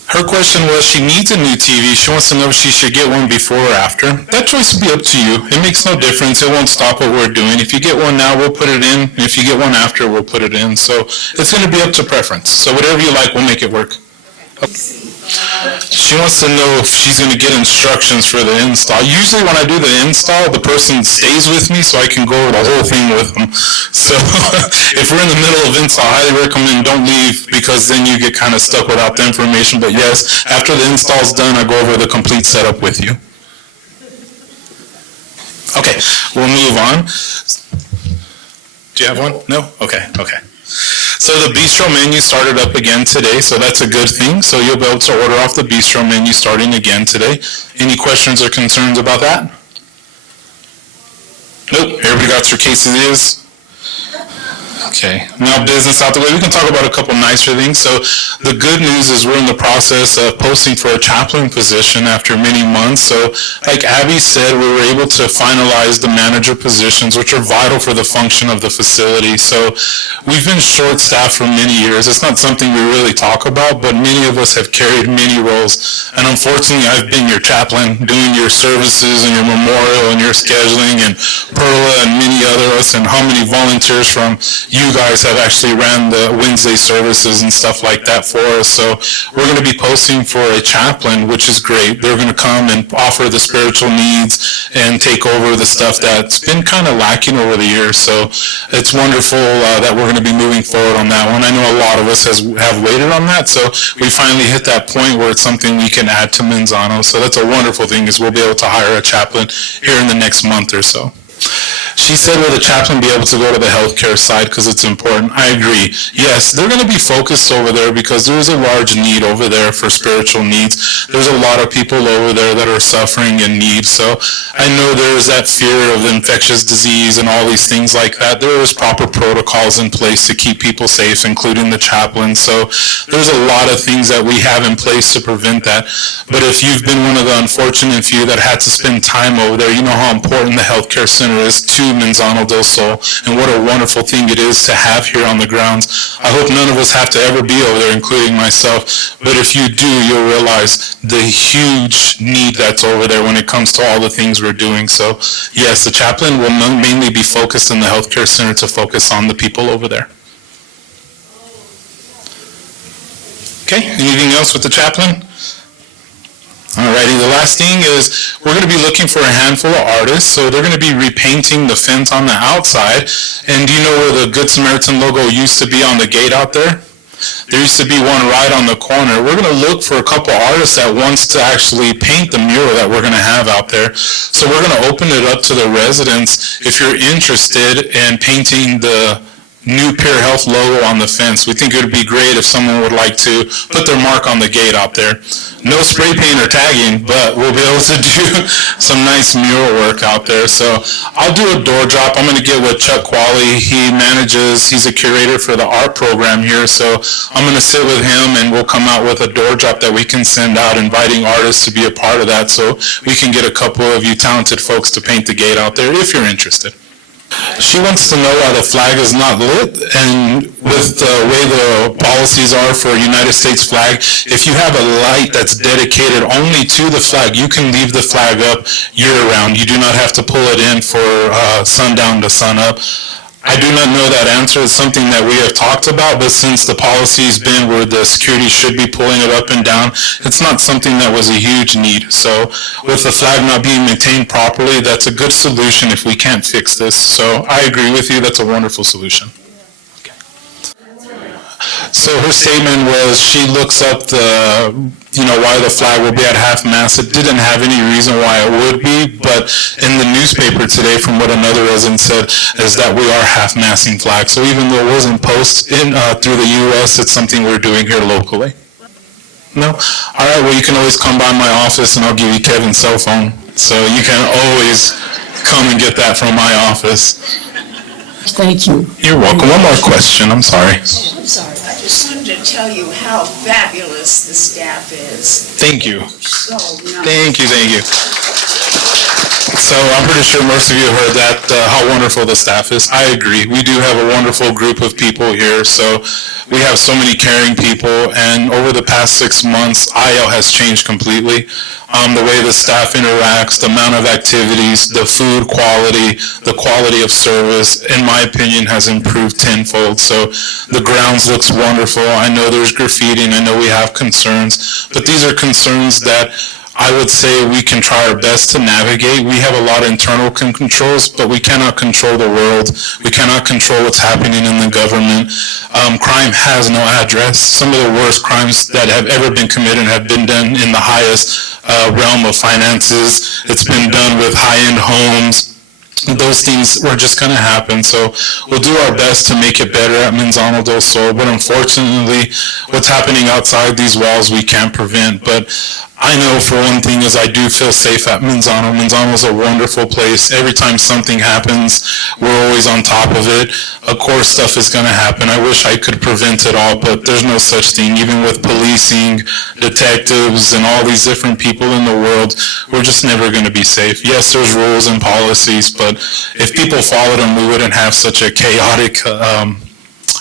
Her question was, she needs a new TV. She wants to know if she should get one before or after. That choice will be up to you. It makes no difference. It won't stop what we're doing. If you get one now, we'll put it in. If you get one after, we'll put it in. So it's going to be up to preference. So whatever you like, we'll make it work. She wants to know if she's going to get instructions for the install. Usually when I do the install, the person stays with me so I can go over the whole thing with them. So if we're in the middle of install, I highly recommend don't leave, because then you get kind of stuck without the information. But yes, after the install's done, I go over the complete setup with you. Okay, we'll move on. Do you have one? No? Okay. So the bistro menu started up again today, so that's a good thing. So you'll be able to order off the bistro menu starting again today. Any questions or concerns about that? Nope, everybody got their quesadillas? Okay, now business out the way. We can talk about a couple nicer things. So the good news is we're in the process of posting for a chaplain position after many months. So like Abby said, we were able to finalize the manager positions, which are vital for the function of the facility. So we've been short-staffed for many years. It's not something we really talk about, but many of us have carried many roles. And unfortunately, I've been your chaplain, doing your services and your memorial and your scheduling, and Perla and many others, and how many volunteers from you guys have actually ran the Wednesday services and stuff like that for us. So we're going to be posting for a chaplain, which is great. They're going to come and offer the spiritual needs and take over the stuff that's been kind of lacking over the years. So it's wonderful that we're going to be moving forward on that one. I know a lot of us have waited on that, so we finally hit that point where it's something we can add to Manzano. So that's a wonderful thing, is we'll be able to hire a chaplain here in the next month or so. She said, will the chaplain be able to go to the healthcare side because it's important? I agree. Yes, they're going to be focused over there because there is a large need over there for spiritual needs. There's a lot of people over there that are suffering in need. So I know there is that fear of infectious disease and all these things like that. There is proper protocols in place to keep people safe, including the chaplain. So there's a lot of things that we have in place to prevent that. But if you've been one of the unfortunate few that had to spend time over there, you know how important the healthcare center is to Manzano del Sol, and what a wonderful thing it is to have here on the grounds. I hope none of us have to ever be over there, including myself, but if you do, you'll realize the huge need that's over there when it comes to all the things we're doing. So yes, the chaplain will mainly be focused in the healthcare center to focus on the people over there. Okay, anything else with the chaplain? Alrighty, the last thing is we're going to be looking for a handful of artists. So they're going to be repainting the fence on the outside. And do you know where the Good Samaritan logo used to be on the gate out there? There used to be one right on the corner. We're going to look for a couple artists that wants to actually paint the mural that we're going to have out there. So we're going to open it up to the residents if you're interested in painting the new Pure Health logo on the fence. We think it would be great if someone would like to put their mark on the gate out there. No spray paint or tagging, but we'll be able to do some nice mural work out there. So I'll do a door drop. I'm going to get with Chuck Qualley. He's a curator for the art program here. So I'm going to sit with him and we'll come out with a door drop that we can send out, inviting artists to be a part of that, so we can get a couple of you talented folks to paint the gate out there if you're interested. She wants to know why the flag is not lit, and with the way the policies are for a United States flag, if you have a light that's dedicated only to the flag, you can leave the flag up year-round. You do not have to pull it in for sundown to sunup. I do not know that answer. It's something that we have talked about, but since the policy's been where the security should be pulling it up and down, it's not something that was a huge need. So with the flag not being maintained properly, that's a good solution if we can't fix this. So I agree with you. That's a wonderful solution. So her statement was she looks up why the flag will be at half-mast. It didn't have any reason why it would be, but in the newspaper today, from what another resident said, is that we are half-masting flags. So even though it wasn't posted through the U.S., it's something we're doing here locally. No? All right, well, you can always come by my office and I'll give you Kevin's cell phone. So you can always come and get that from my office. Thank you. You're welcome. One more question. I'm sorry. I'm sorry. I just wanted to tell you how fabulous the staff is. Thank you. So nice. Thank you. So I'm pretty sure most of you heard that, how wonderful the staff is. I agree. We do have a wonderful group of people here. So we have so many caring people, and over the past 6 months, IL has changed completely. The way the staff interacts, the amount of activities, the food quality, the quality of service, in my opinion, has improved tenfold. So the grounds looks wonderful. I know there's graffiti, and I know we have concerns, but these are concerns that I would say we can try our best to navigate. We have a lot of internal controls, but we cannot control the world. We cannot control what's happening in the government. Crime has no address. Some of the worst crimes that have ever been committed have been done in the highest realm of finances. It's been done with high-end homes. those things were just going to happen. So we'll do our best to make it better at Manzano del Sol, but unfortunately, what's happening outside these walls we can't prevent. But I know for one thing is I do feel safe at Manzano. Manzano is a wonderful place. Every time something happens, we're always on top of it. Of course, stuff is going to happen. I wish I could prevent it all, but there's no such thing. Even with policing, detectives, and all these different people in the world, we're just never going to be safe. Yes, there's rules and policies, but if people followed them, we wouldn't have such a chaotic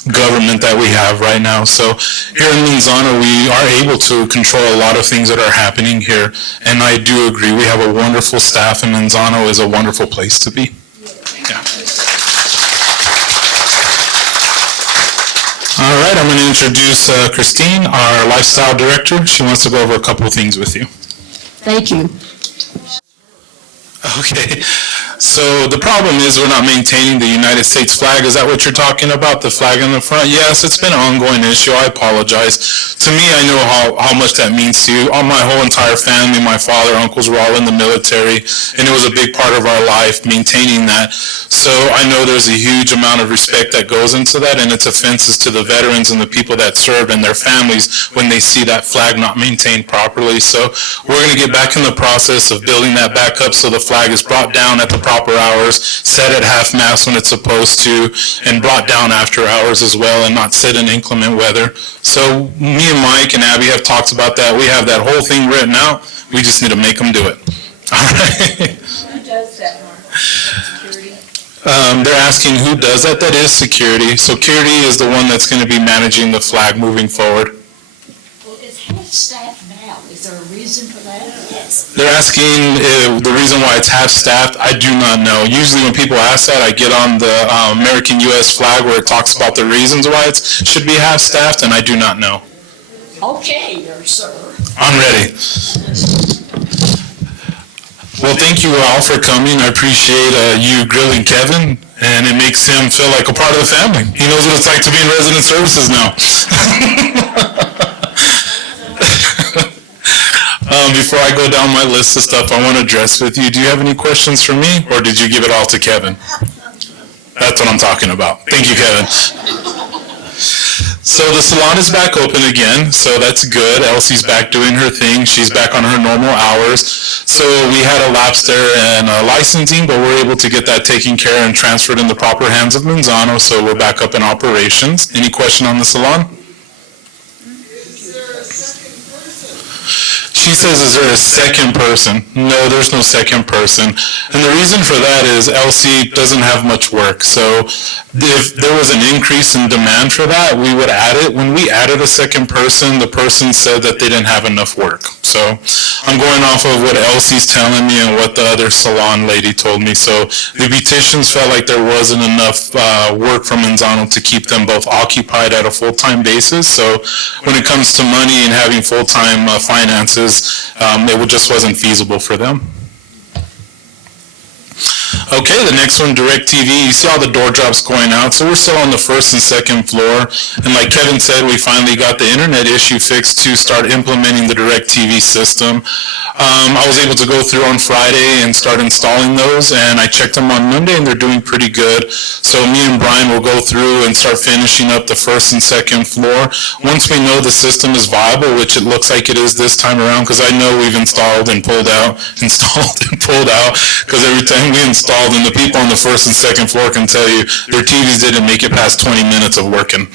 government that we have right now. So here in Manzano, we are able to control a lot of things that are happening here, and I do agree. We have a wonderful staff, and Manzano is a wonderful place to be. Yeah. All right, I'm going to introduce Christine, our lifestyle director. She wants to go over a couple of things with you. Thank you. Okay, so the problem is we're not maintaining the United States flag. Is that what you're talking about, the flag in the front? Yes, it's been an ongoing issue. I apologize. To me, I know how much that means to you. All my whole entire family, my father, uncles were all in the military, and it was a big part of our life, maintaining that. So I know there's a huge amount of respect that goes into that, and it's offenses to the veterans and the people that served and their families when they see that flag not maintained properly. So we're going to get back in the process of building that back up so the flag is brought down at the proper hours, set at half-mast when it's supposed to, and brought down after hours as well, and not set in inclement weather. So me and Mike and Abby have talked about that. We have that whole thing written out. We just need to make them do it. All right? Who does that, Mark? Security? They're asking who does that. That is security. Security is the one that's going to be managing the flag moving forward. Well, it's half-staffed now. Is there a reason for that? Yes. They're asking the reason why it's half-staffed. I do not know. Usually when people ask that, I get on the American U.S. flag where it talks about the reasons why it should be half-staffed, and I do not know. Okay, there, sir. I'm ready. Well, thank you all for coming. I appreciate you grilling Kevin, and it makes him feel like a part of the family. He knows what it's like to be in resident services now. Before I go down my list of stuff I want to address with you, do you have any questions for me, or did you give it all to Kevin? That's what I'm talking about. Thank you, Kevin. So the salon is back open again, so that's good. Elsie's back doing her thing. She's back on her normal hours. So we had a lapse there in licensing, but we're able to get that taken care and transferred in the proper hands of Manzano, so we're back up in operations. Any question on the salon? She says, is there a second person? No, there's no second person. And the reason for that is Elsie doesn't have much work. So if there was an increase in demand for that, we would add it. When we added a second person, the person said that they didn't have enough work. So I'm going off of what Elsie's telling me and what the other salon lady told me. So the beauticians felt like there wasn't enough work from Manzano to keep them both occupied at a full-time basis. So when it comes to money and having full-time finances, it just wasn't feasible for them. Okay, the next one, DirecTV. You see all the door drops going out, so we're still on the first and second floor. And like Kevin said, we finally got the internet issue fixed to start implementing the DirecTV system. I was able to go through on Friday and start installing those, and I checked them on Monday, and they're doing pretty good. So me and Brian will go through and start finishing up the first and second floor. Once we know the system is viable, which it looks like it is this time around, because I know we've installed and pulled out, because every time we installed, and the people on the first and second floor can tell you their TVs didn't make it past 20 minutes of working.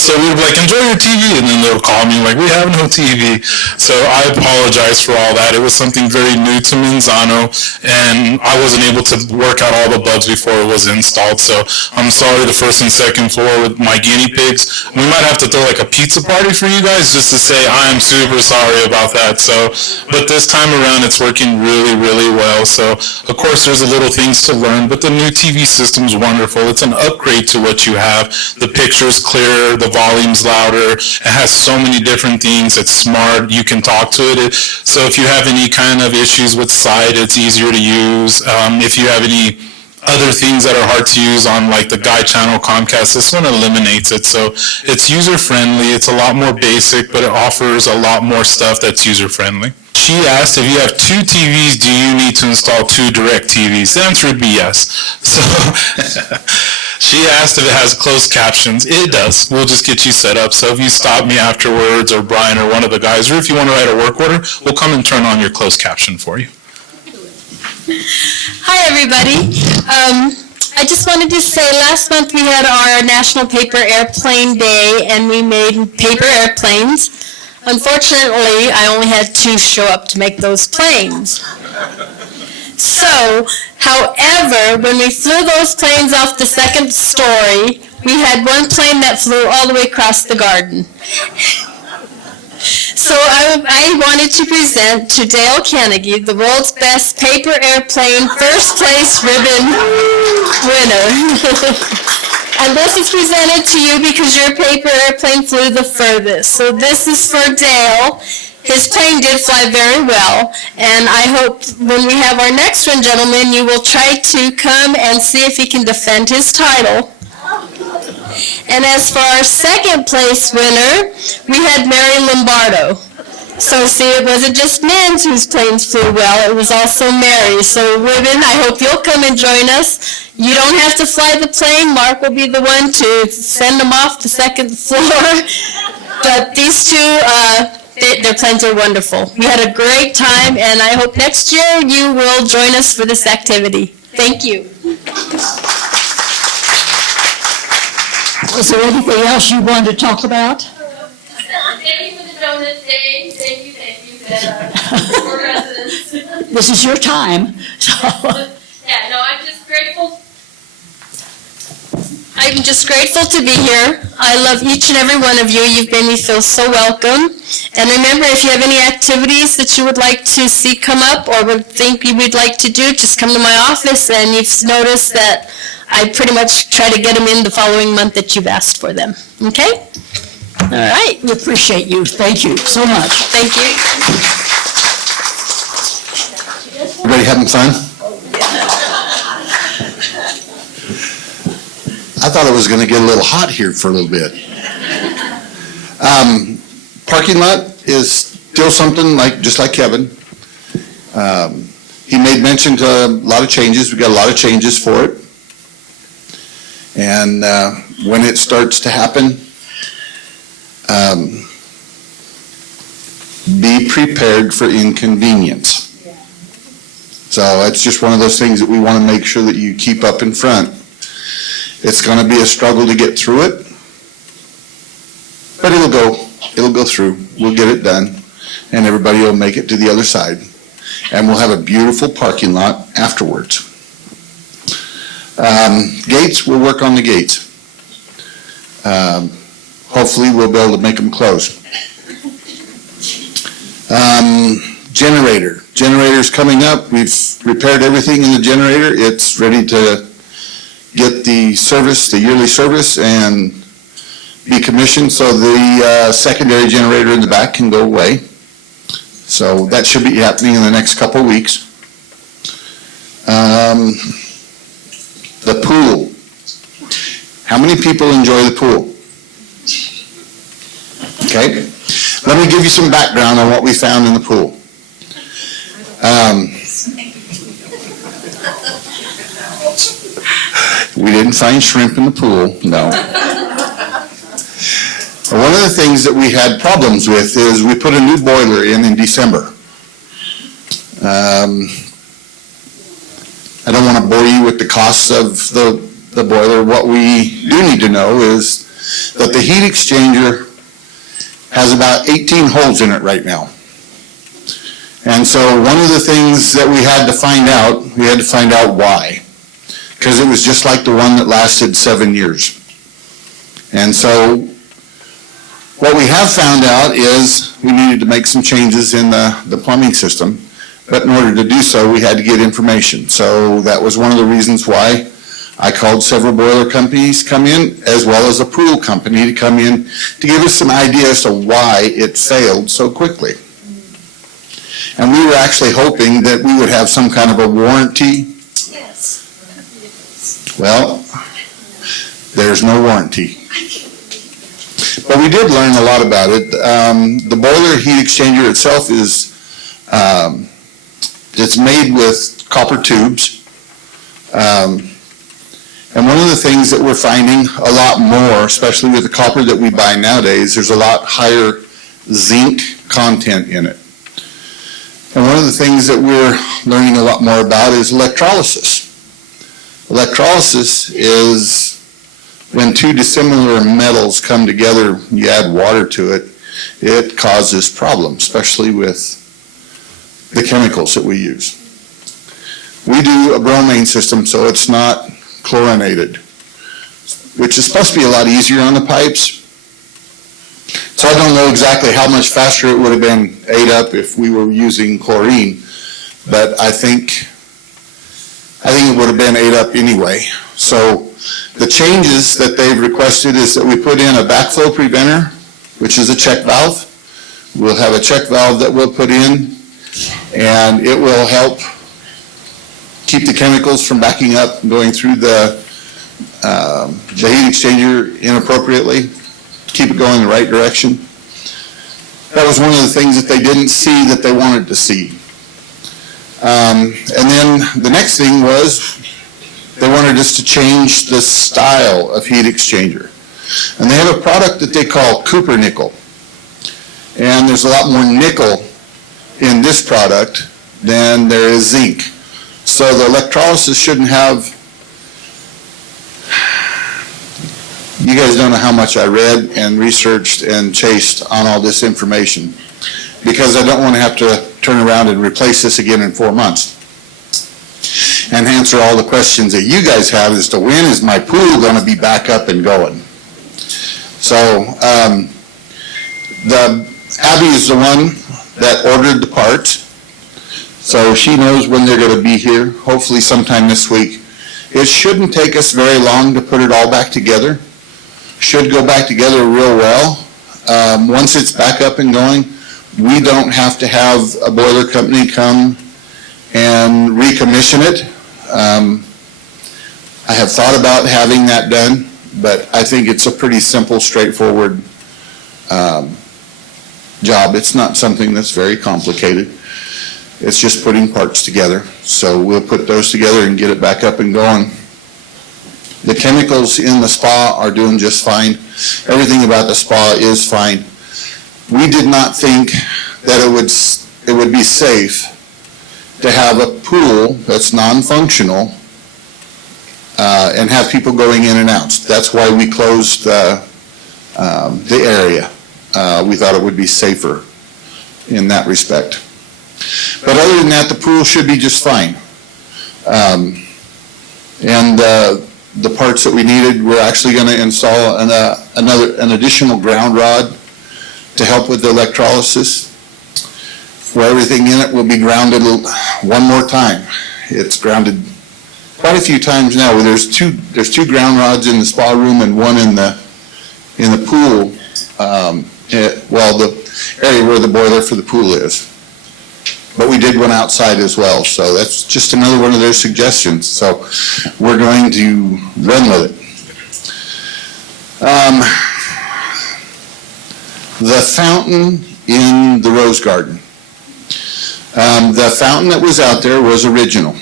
So we were like, enjoy your TV, and then they'll call me like, we have no TV. So I apologize for all that. It was something very new to Manzano, and I wasn't able to work out all the bugs before it was installed. So I'm sorry, the first and second floor with my guinea pigs. We might have to throw like a pizza party for you guys just to say I am super sorry about that. So, but this time around it's working really, really well. So of course there's a little things to learn, but the new TV system's wonderful. It's an upgrade to what you have. The picture's clearer, the volume's louder. It has so many different things. It's smart. You can talk to it. So if you have any kind of issues with sight, it's easier to use. If you have any other things that are hard to use on like the Guide channel Comcast. This one eliminates it, so it's user-friendly. It's a lot more basic, but it offers a lot more stuff that's user-friendly. She asked, if you have 2 TVs, do you need to install 2 direct TVs? The answer would be yes. So she asked if it has closed captions. It does. We'll just get you set up. So if you stop me afterwards, or Brian or one of the guys, or if you want to write a work order, we'll come and turn on your closed caption for you. Hi, everybody. I just wanted to say, last month we had our National Paper Airplane Day, and we made paper airplanes. Unfortunately, I only had 2 show up to make those planes. So, however, when we flew those planes off the 2nd story, we had 1 plane that flew all the way across the garden. So I wanted to present to Dale Carnegie, the world's best paper airplane first place ribbon winner. And this is presented to you because your paper airplane flew the furthest. So this is for Dale. His plane did fly very well, and I hope when we have our next one, gentlemen, you will try to come and see if he can defend his title. And as for our 2nd place winner, we had Mary Lombardo. So see, it wasn't just men whose planes flew well, it was also Mary. So women, I hope you'll come and join us. You don't have to fly the plane. Mark will be the one to send them off the 2nd floor. But these 2, their planes are wonderful. We had a great time, and I hope next year you will join us for this activity. Thank you. Is there anything else you wanted to talk about? Thank you for the donut day. Thank you for residents. This is your time. So. Yeah, no, I'm just grateful. I'm just grateful to be here. I love each and every one of you. You've made me feel so welcome. And remember, if you have any activities that you would like to see come up or would think you would like to do, just come to my office, and you've noticed that I pretty much try to get them in the following month that you've asked for them. Okay? All right. We appreciate you. Thank you so much. Thank you. Everybody having fun? I thought it was going to get a little hot here for a little bit. Parking lot is still something just like Kevin. He made mention to a lot of changes. We got a lot of changes for it. And when it starts to happen, be prepared for inconvenience. So it's just one of those things that we want to make sure that you keep up in front. It's going to be a struggle to get through it, but it'll go through. We'll get it done, and everybody will make it to the other side, and we'll have a beautiful parking lot afterwards. Gates, we'll work on the gates. Hopefully we'll be able to make them close. Generator's coming up. We've repaired everything in the generator. It's ready to get the service, the yearly service, and be commissioned, so the secondary generator in the back can go away. So that should be happening in the next couple of weeks. The pool. How many people enjoy the pool? Okay. Let me give you some background on what we found in the pool. We didn't find shrimp in the pool, no. One of the things that we had problems with is we put a new boiler in December. I don't want to bore you with the costs of the boiler. What we do need to know is that the heat exchanger has about 18 holes in it right now. And so one of the things that we had to find out why. Because it was just like the one that lasted 7 years. And so what we have found out is we needed to make some changes in the plumbing system. But in order to do so, we had to get information. So that was one of the reasons why I called several boiler companies to come in, as well as a pool company to come in to give us some idea as to why it failed so quickly. And we were actually hoping that we would have some kind of a warranty Well, there's no warranty. But we did learn a lot about it. The boiler heat exchanger itself is, it's made with copper tubes. And one of the things that we're finding a lot more, especially with the copper that we buy nowadays, there's a lot higher zinc content in it. And one of the things that we're learning a lot more about is electrolysis. Electrolysis is when two dissimilar metals come together, you add water to it, it causes problems, especially with the chemicals that we use. We do a bromine system, so it's not chlorinated, which is supposed to be a lot easier on the pipes. So I don't know exactly how much faster it would have been ate up if we were using chlorine, but I think it would have been ate up anyway. So the changes that they've requested is that we put in a backflow preventer, which is a check valve. We'll have a check valve that we'll put in, and it will help keep the chemicals from backing up and going through the heat exchanger inappropriately, keep it going the right direction. That was one of the things that they didn't see that they wanted to see. And then the next thing was they wanted us to change the style of heat exchanger. And they have a product that they call Cooper nickel. And there's a lot more nickel in this product than there is zinc. So the electrolysis shouldn't have, you guys don't know how much I read and researched and chased on all this information, because I don't want to have to turn around and replace this again in 4 months and answer all the questions that you guys have as to when is my pool going to be back up and going. So Abby is the one that ordered the parts. So she knows when they're going to be here, hopefully sometime this week. It shouldn't take us very long to put it all back together. Should go back together real well. Once it's back up and going, we don't have to have a boiler company come and recommission it. I have thought about having that done, but I think it's a pretty simple, straightforward job. It's not something that's very complicated. It's just putting parts together. So we'll put those together and get it back up and going. The chemicals in the spa are doing just fine. Everything about the spa is fine. We did not think that it would be safe to have a pool that's non-functional and have people going in and out. That's why we closed the area. We thought it would be safer in that respect. But other than that, the pool should be just fine. And the parts that we needed, we're actually going to install an additional ground rod to help with the electrolysis, where everything in it will be grounded one more time. It's grounded quite a few times now. There's two ground rods in the spa room and one in the pool, the area where the boiler for the pool is. But we did one outside as well, so that's just another one of their suggestions. So we're going to run with it. The fountain in the rose garden. The fountain that was out there was original,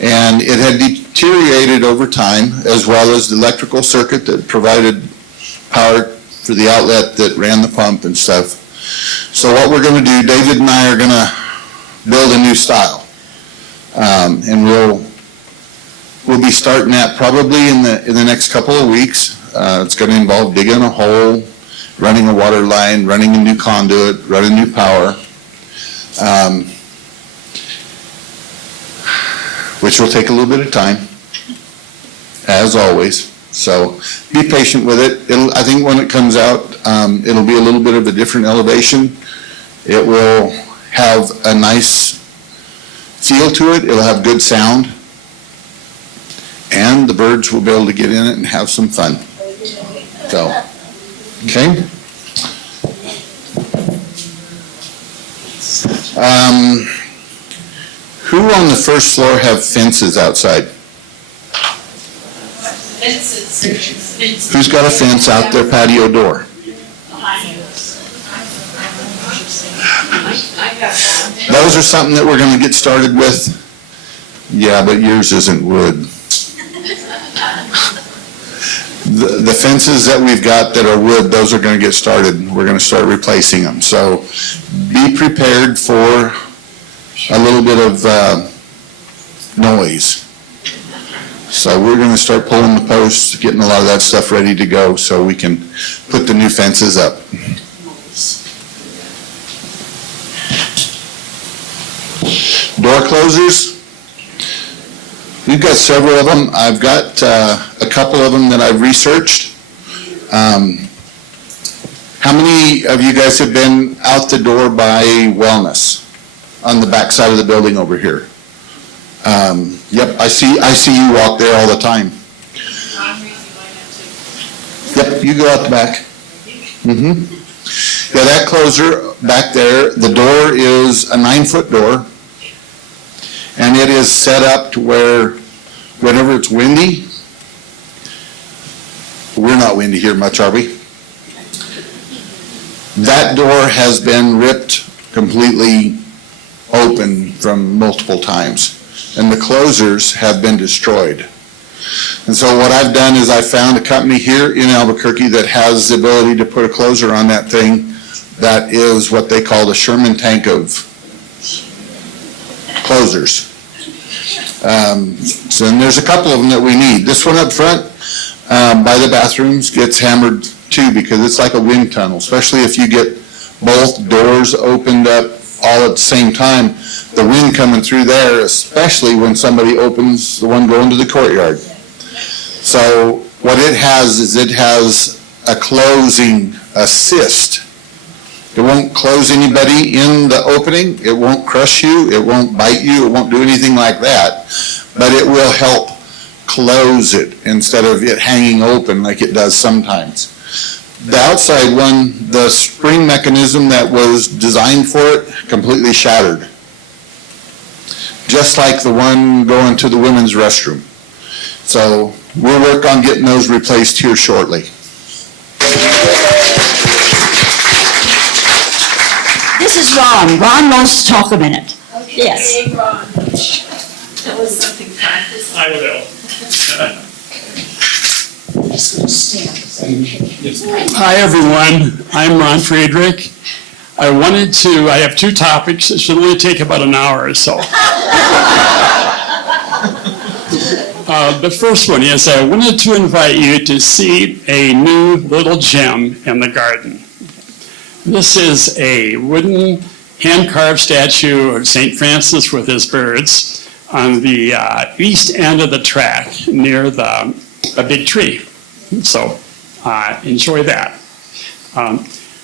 and it had deteriorated over time, as well as the electrical circuit that provided power for the outlet that ran the pump and stuff. So what we're going to do, David and I are going to build a new style, and we'll be starting that probably in the next couple of weeks. It's going to involve digging a hole, running a water line, running a new conduit, running new power, which will take a little bit of time, as always. So be patient with it. I think when it comes out, it'll be a little bit of a different elevation. It will have a nice feel to it. It'll have good sound. And the birds will be able to get in it and have some fun. So, okay. Who on the first floor have fences outside? Who's got a fence out their patio door? Those are something that we're going to get started with. Yeah, but yours isn't wood. The fences that we've got that are wood, those are going to get started. We're going to start replacing them. So be prepared for a little bit of noise. So we're going to start pulling the posts, getting a lot of that stuff ready to go so we can put the new fences up. Door closers. We've got several of them. I've got a couple of them that I've researched. How many of you guys have been out the door by Wellness on the back side of the building over here? Yep, I see you walk there all the time. Yep, you go out the back. Yeah, that closer back there, the door is a 9-foot door, and it is set up to where whenever it's windy, we're not windy here much, are we? That door has been ripped completely open from multiple times, and the closers have been destroyed. And so what I've done is I found a company here in Albuquerque that has the ability to put a closer on that thing that is what they call the Sherman tank of closers. So and there's a couple of them that we need. This one up front by the bathrooms gets hammered too because it's like a wind tunnel, especially if you get both doors opened up all at the same time. The wind coming through there, especially when somebody opens the one going to the courtyard. So what it has is it has a closing assist. It won't close anybody in the opening. It won't crush you. It won't bite you. It won't do anything like that. But it will help close it instead of it hanging open like it does sometimes. The outside one, the spring mechanism that was designed for it, completely shattered. Just like the one going to the women's restroom. So we'll work on getting those replaced here shortly. This is Ron. Ron wants to talk a minute. Yes. Hey, Ron. That was something practice. I will. Hi, everyone. I'm Ron Friedrich. I have two topics. It should only take about an hour or so. The first one is I wanted to invite you to see a new little gem in the garden. This is a wooden hand-carved statue of St. Francis with his birds on the east end of the track near a big tree. So enjoy that.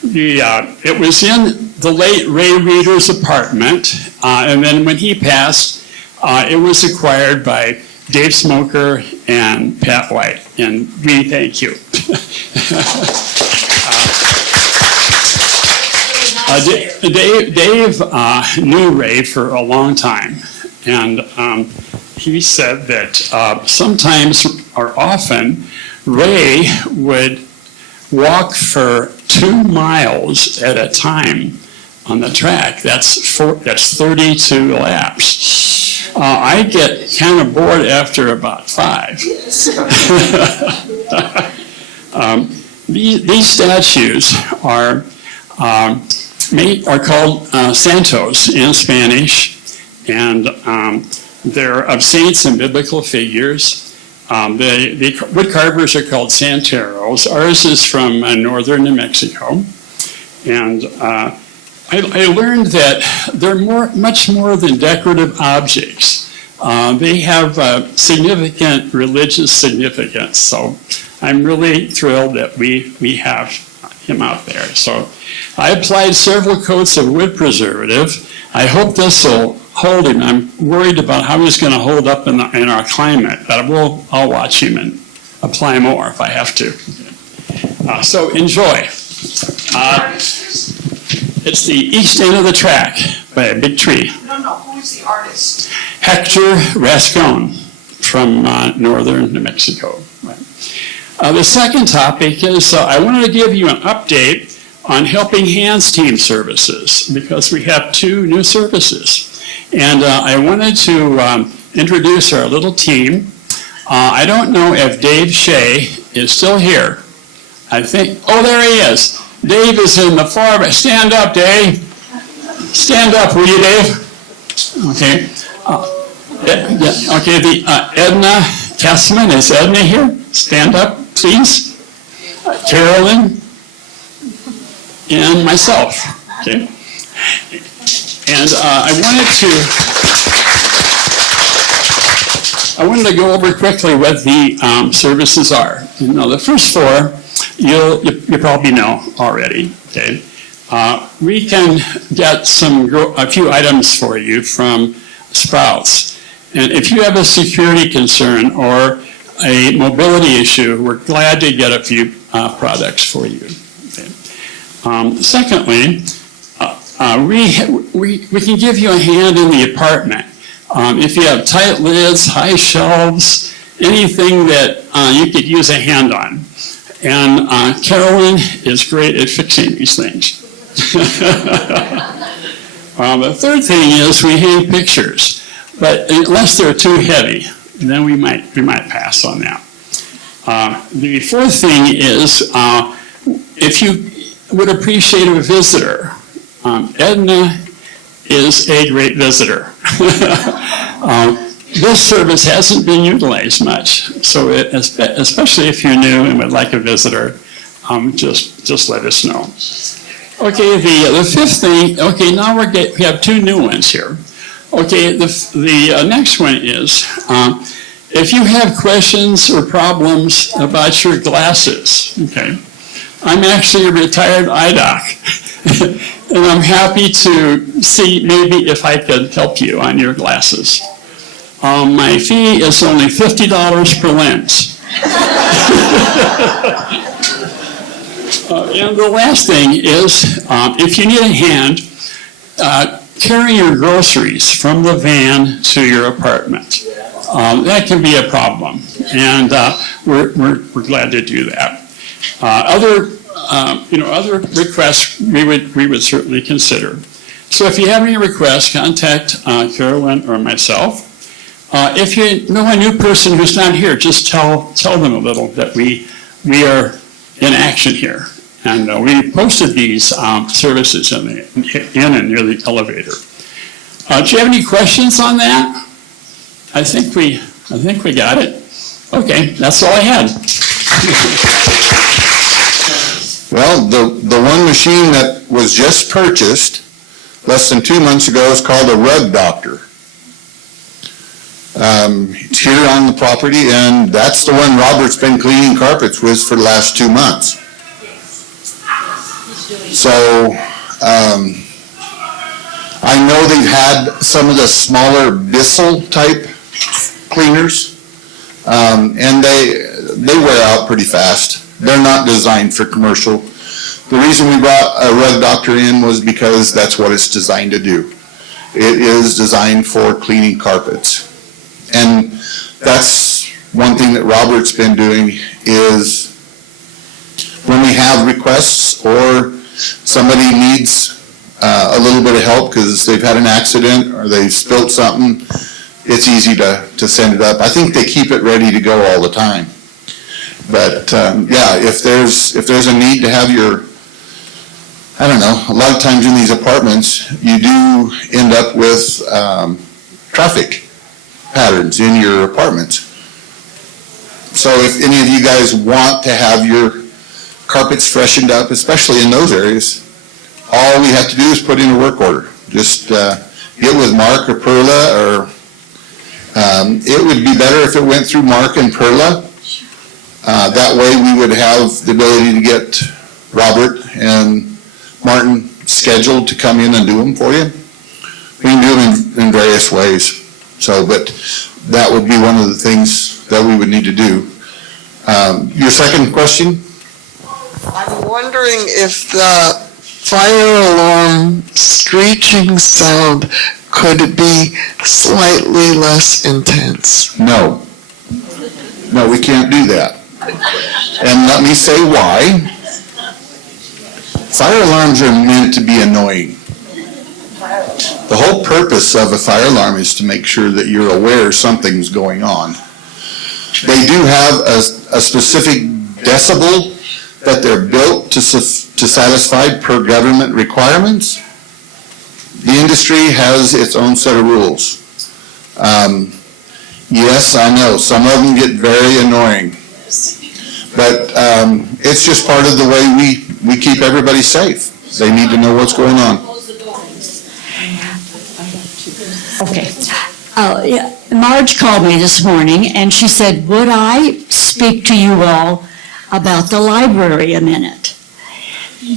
It was in the late Ray Reeder's apartment, and then when he passed, it was acquired by Dave Smoker and Pat White, and we thank you. Dave knew Ray for a long time, and he said that sometimes or often Ray would walk for 2 miles at a time on the track. That's 32 laps. I get kind of bored after about 5. These statues are called santos in Spanish, and they're of saints and biblical figures. The wood carvers are called santeros. Ours is from northern New Mexico, and I learned that they're much more than decorative objects. They have significant religious significance. So I'm really thrilled that we have him out there. So I applied several coats of wood preservative. I hope this will hold him. I'm worried about how he's going to hold up in our climate, but I'll watch him and apply more if I have to. So enjoy. It's the east end of the track by a big tree. No, who is the artist? Hector Rascon from northern New Mexico. Right. The second topic is I wanted to give you an update on Helping Hands Team Services, because we have 2 new services. And I wanted to introduce our little team. I don't know if Dave Shea is still here. I think, oh, there he is. Dave is in the far back. Stand up, Dave. Stand up, will you, Dave? Okay. Okay, Edna Kessman, is Edna here? Stand up, please. Carolyn and myself. Okay. And I wanted to go over quickly what the services are. You know, the first 4, you probably know already. Okay. We can get a few items for you from Sprouts. And if you have a security concern or a mobility issue, we're glad to get a few products for you. Okay. Secondly, we can give you a hand in the apartment. If you have tight lids, high shelves, anything that you could use a hand on. And Carolyn is great at fixing these things. The third thing is we hang pictures, but unless they're too heavy, then we might pass on that. The fourth thing is if you would appreciate a visitor, Edna is a great visitor. This service hasn't been utilized much, so especially if you're new and would like a visitor, just let us know. Okay, the fifth thing, okay, now we have 2 new ones here. Okay, the next one is, if you have questions or problems about your glasses, okay, I'm actually a retired eye doc, and I'm happy to see maybe if I could help you on your glasses. My fee is only $50 per lens. And the last thing is, if you need a hand, carry your groceries from the van to your apartment. That can be a problem, and we're glad to do that. Other requests we would certainly consider. So if you have any requests, contact Carolyn or myself. If you know a new person who's not here, just tell them a little that we are in action here. And we posted these services in and near the elevator. Do you have any questions on that? I think we got it. Okay, that's all I had. Well, the one machine that was just purchased less than 2 months ago is called a Rug Doctor. It's here on the property, and that's the one Robert's been cleaning carpets with for the last 2 months. So, I know they've had some of the smaller Bissell type cleaners, and they wear out pretty fast. They're not designed for commercial. The reason we brought a Rug Doctor in was because that's what it's designed to do. It is designed for cleaning carpets. And that's one thing that Robert's been doing is when we have requests or somebody needs a little bit of help because they've had an accident or they've spilled something, it's easy to send it up. I think they keep it ready to go all the time. But yeah, if there's a need to have your, I don't know, a lot of times in these apartments, you do end up with traffic patterns in your apartments. So if any of you guys want to have your carpets freshened up, especially in those areas, all we have to do is put in a work order. Just get with Mark or Perla, or it would be better if it went through Mark and Perla. That way we would have the ability to get Robert and Martin scheduled to come in and do them for you. We can do them in various ways. So, but that would be one of the things that we would need to do. Your second question? I'm wondering if the fire alarm screeching sound could be slightly less intense. No. No, we can't do that. And let me say why. Fire alarms are meant to be annoying. The whole purpose of a fire alarm is to make sure that you're aware something's going on. They do have a specific decibel that they're built to satisfy per government requirements. The industry has its own set of rules. Yes, I know, some of them get very annoying. But it's just part of the way we keep everybody safe. They need to know what's going on. Okay. Marge called me this morning and she said, would I speak to you all about the library a minute?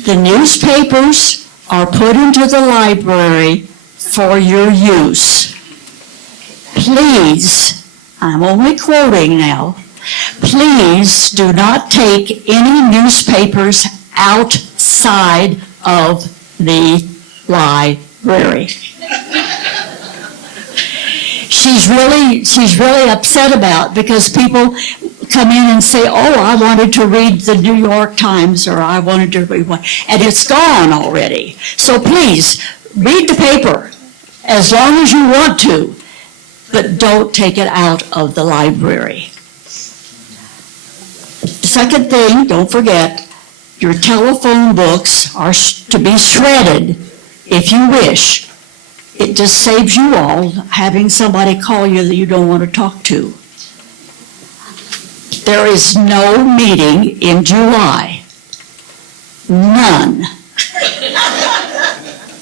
The newspapers are put into the library for your use. Please, I'm only quoting now, please do not take any newspapers outside of the library. She's really upset about it because people come in and say, oh, I wanted to read the New York Times, or I wanted to read one, and it's gone already. So please, read the paper as long as you want to, but don't take it out of the library. The second thing, don't forget, your telephone books are to be shredded if you wish. It just saves you all having somebody call you that you don't want to talk to. There is no meeting in July. None.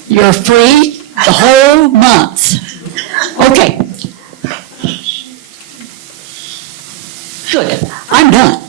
You're free the whole month. Okay. Good. I'm done.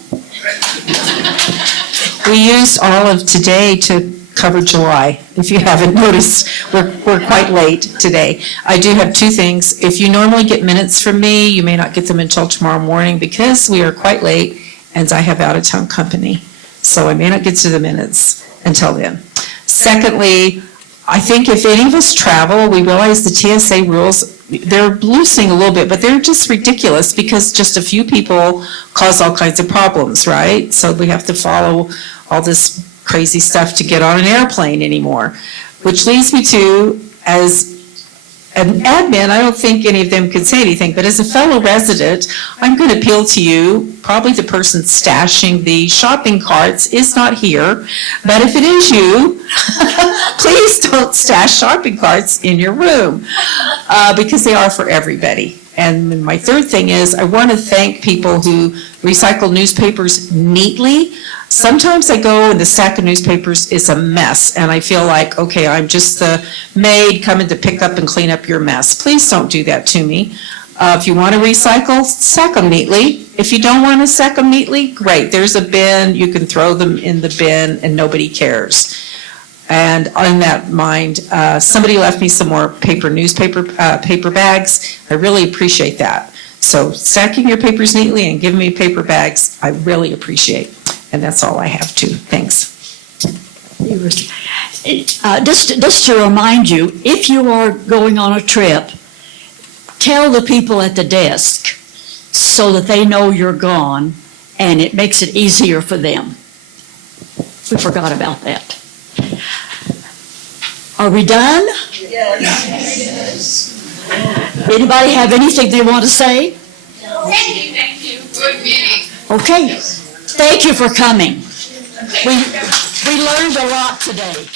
We used all of today to cover July. If you haven't noticed, we're quite late today. I do have two things. If you normally get minutes from me, you may not get them until tomorrow morning because we are quite late and I have out-of-town company. So I may not get to the minutes until then. Secondly, I think if any of us travel, we realize the TSA rules, they're loosening a little bit, but they're just ridiculous because just a few people cause all kinds of problems, right? So we have to follow all this crazy stuff to get on an airplane anymore, which leads me to, as an admin, I don't think any of them could say anything, but as a fellow resident, I'm going to appeal to you, probably the person stashing the shopping carts is not here, but if it is you, please don't stash shopping carts in your room, because they are for everybody. And my third thing is, I want to thank people who recycle newspapers neatly. Sometimes I go and the stack of newspapers is a mess, and I feel like, okay, I'm just the maid coming to pick up and clean up your mess. Please don't do that to me. If you want to recycle, stack them neatly. If you don't want to stack them neatly, great. There's a bin. You can throw them in the bin, and nobody cares. And on that mind, somebody left me some more paper bags. I really appreciate that. So stacking your papers neatly and giving me paper bags, I really appreciate. And that's all I have too. Thanks. Just to remind you, if you are going on a trip, tell the people at the desk so that they know you're gone, and it makes it easier for them. We forgot about that. Are we done? Yes. Anybody have anything they want to say? Thank you. Good meeting. Okay. Thank you for coming. We learned a lot today.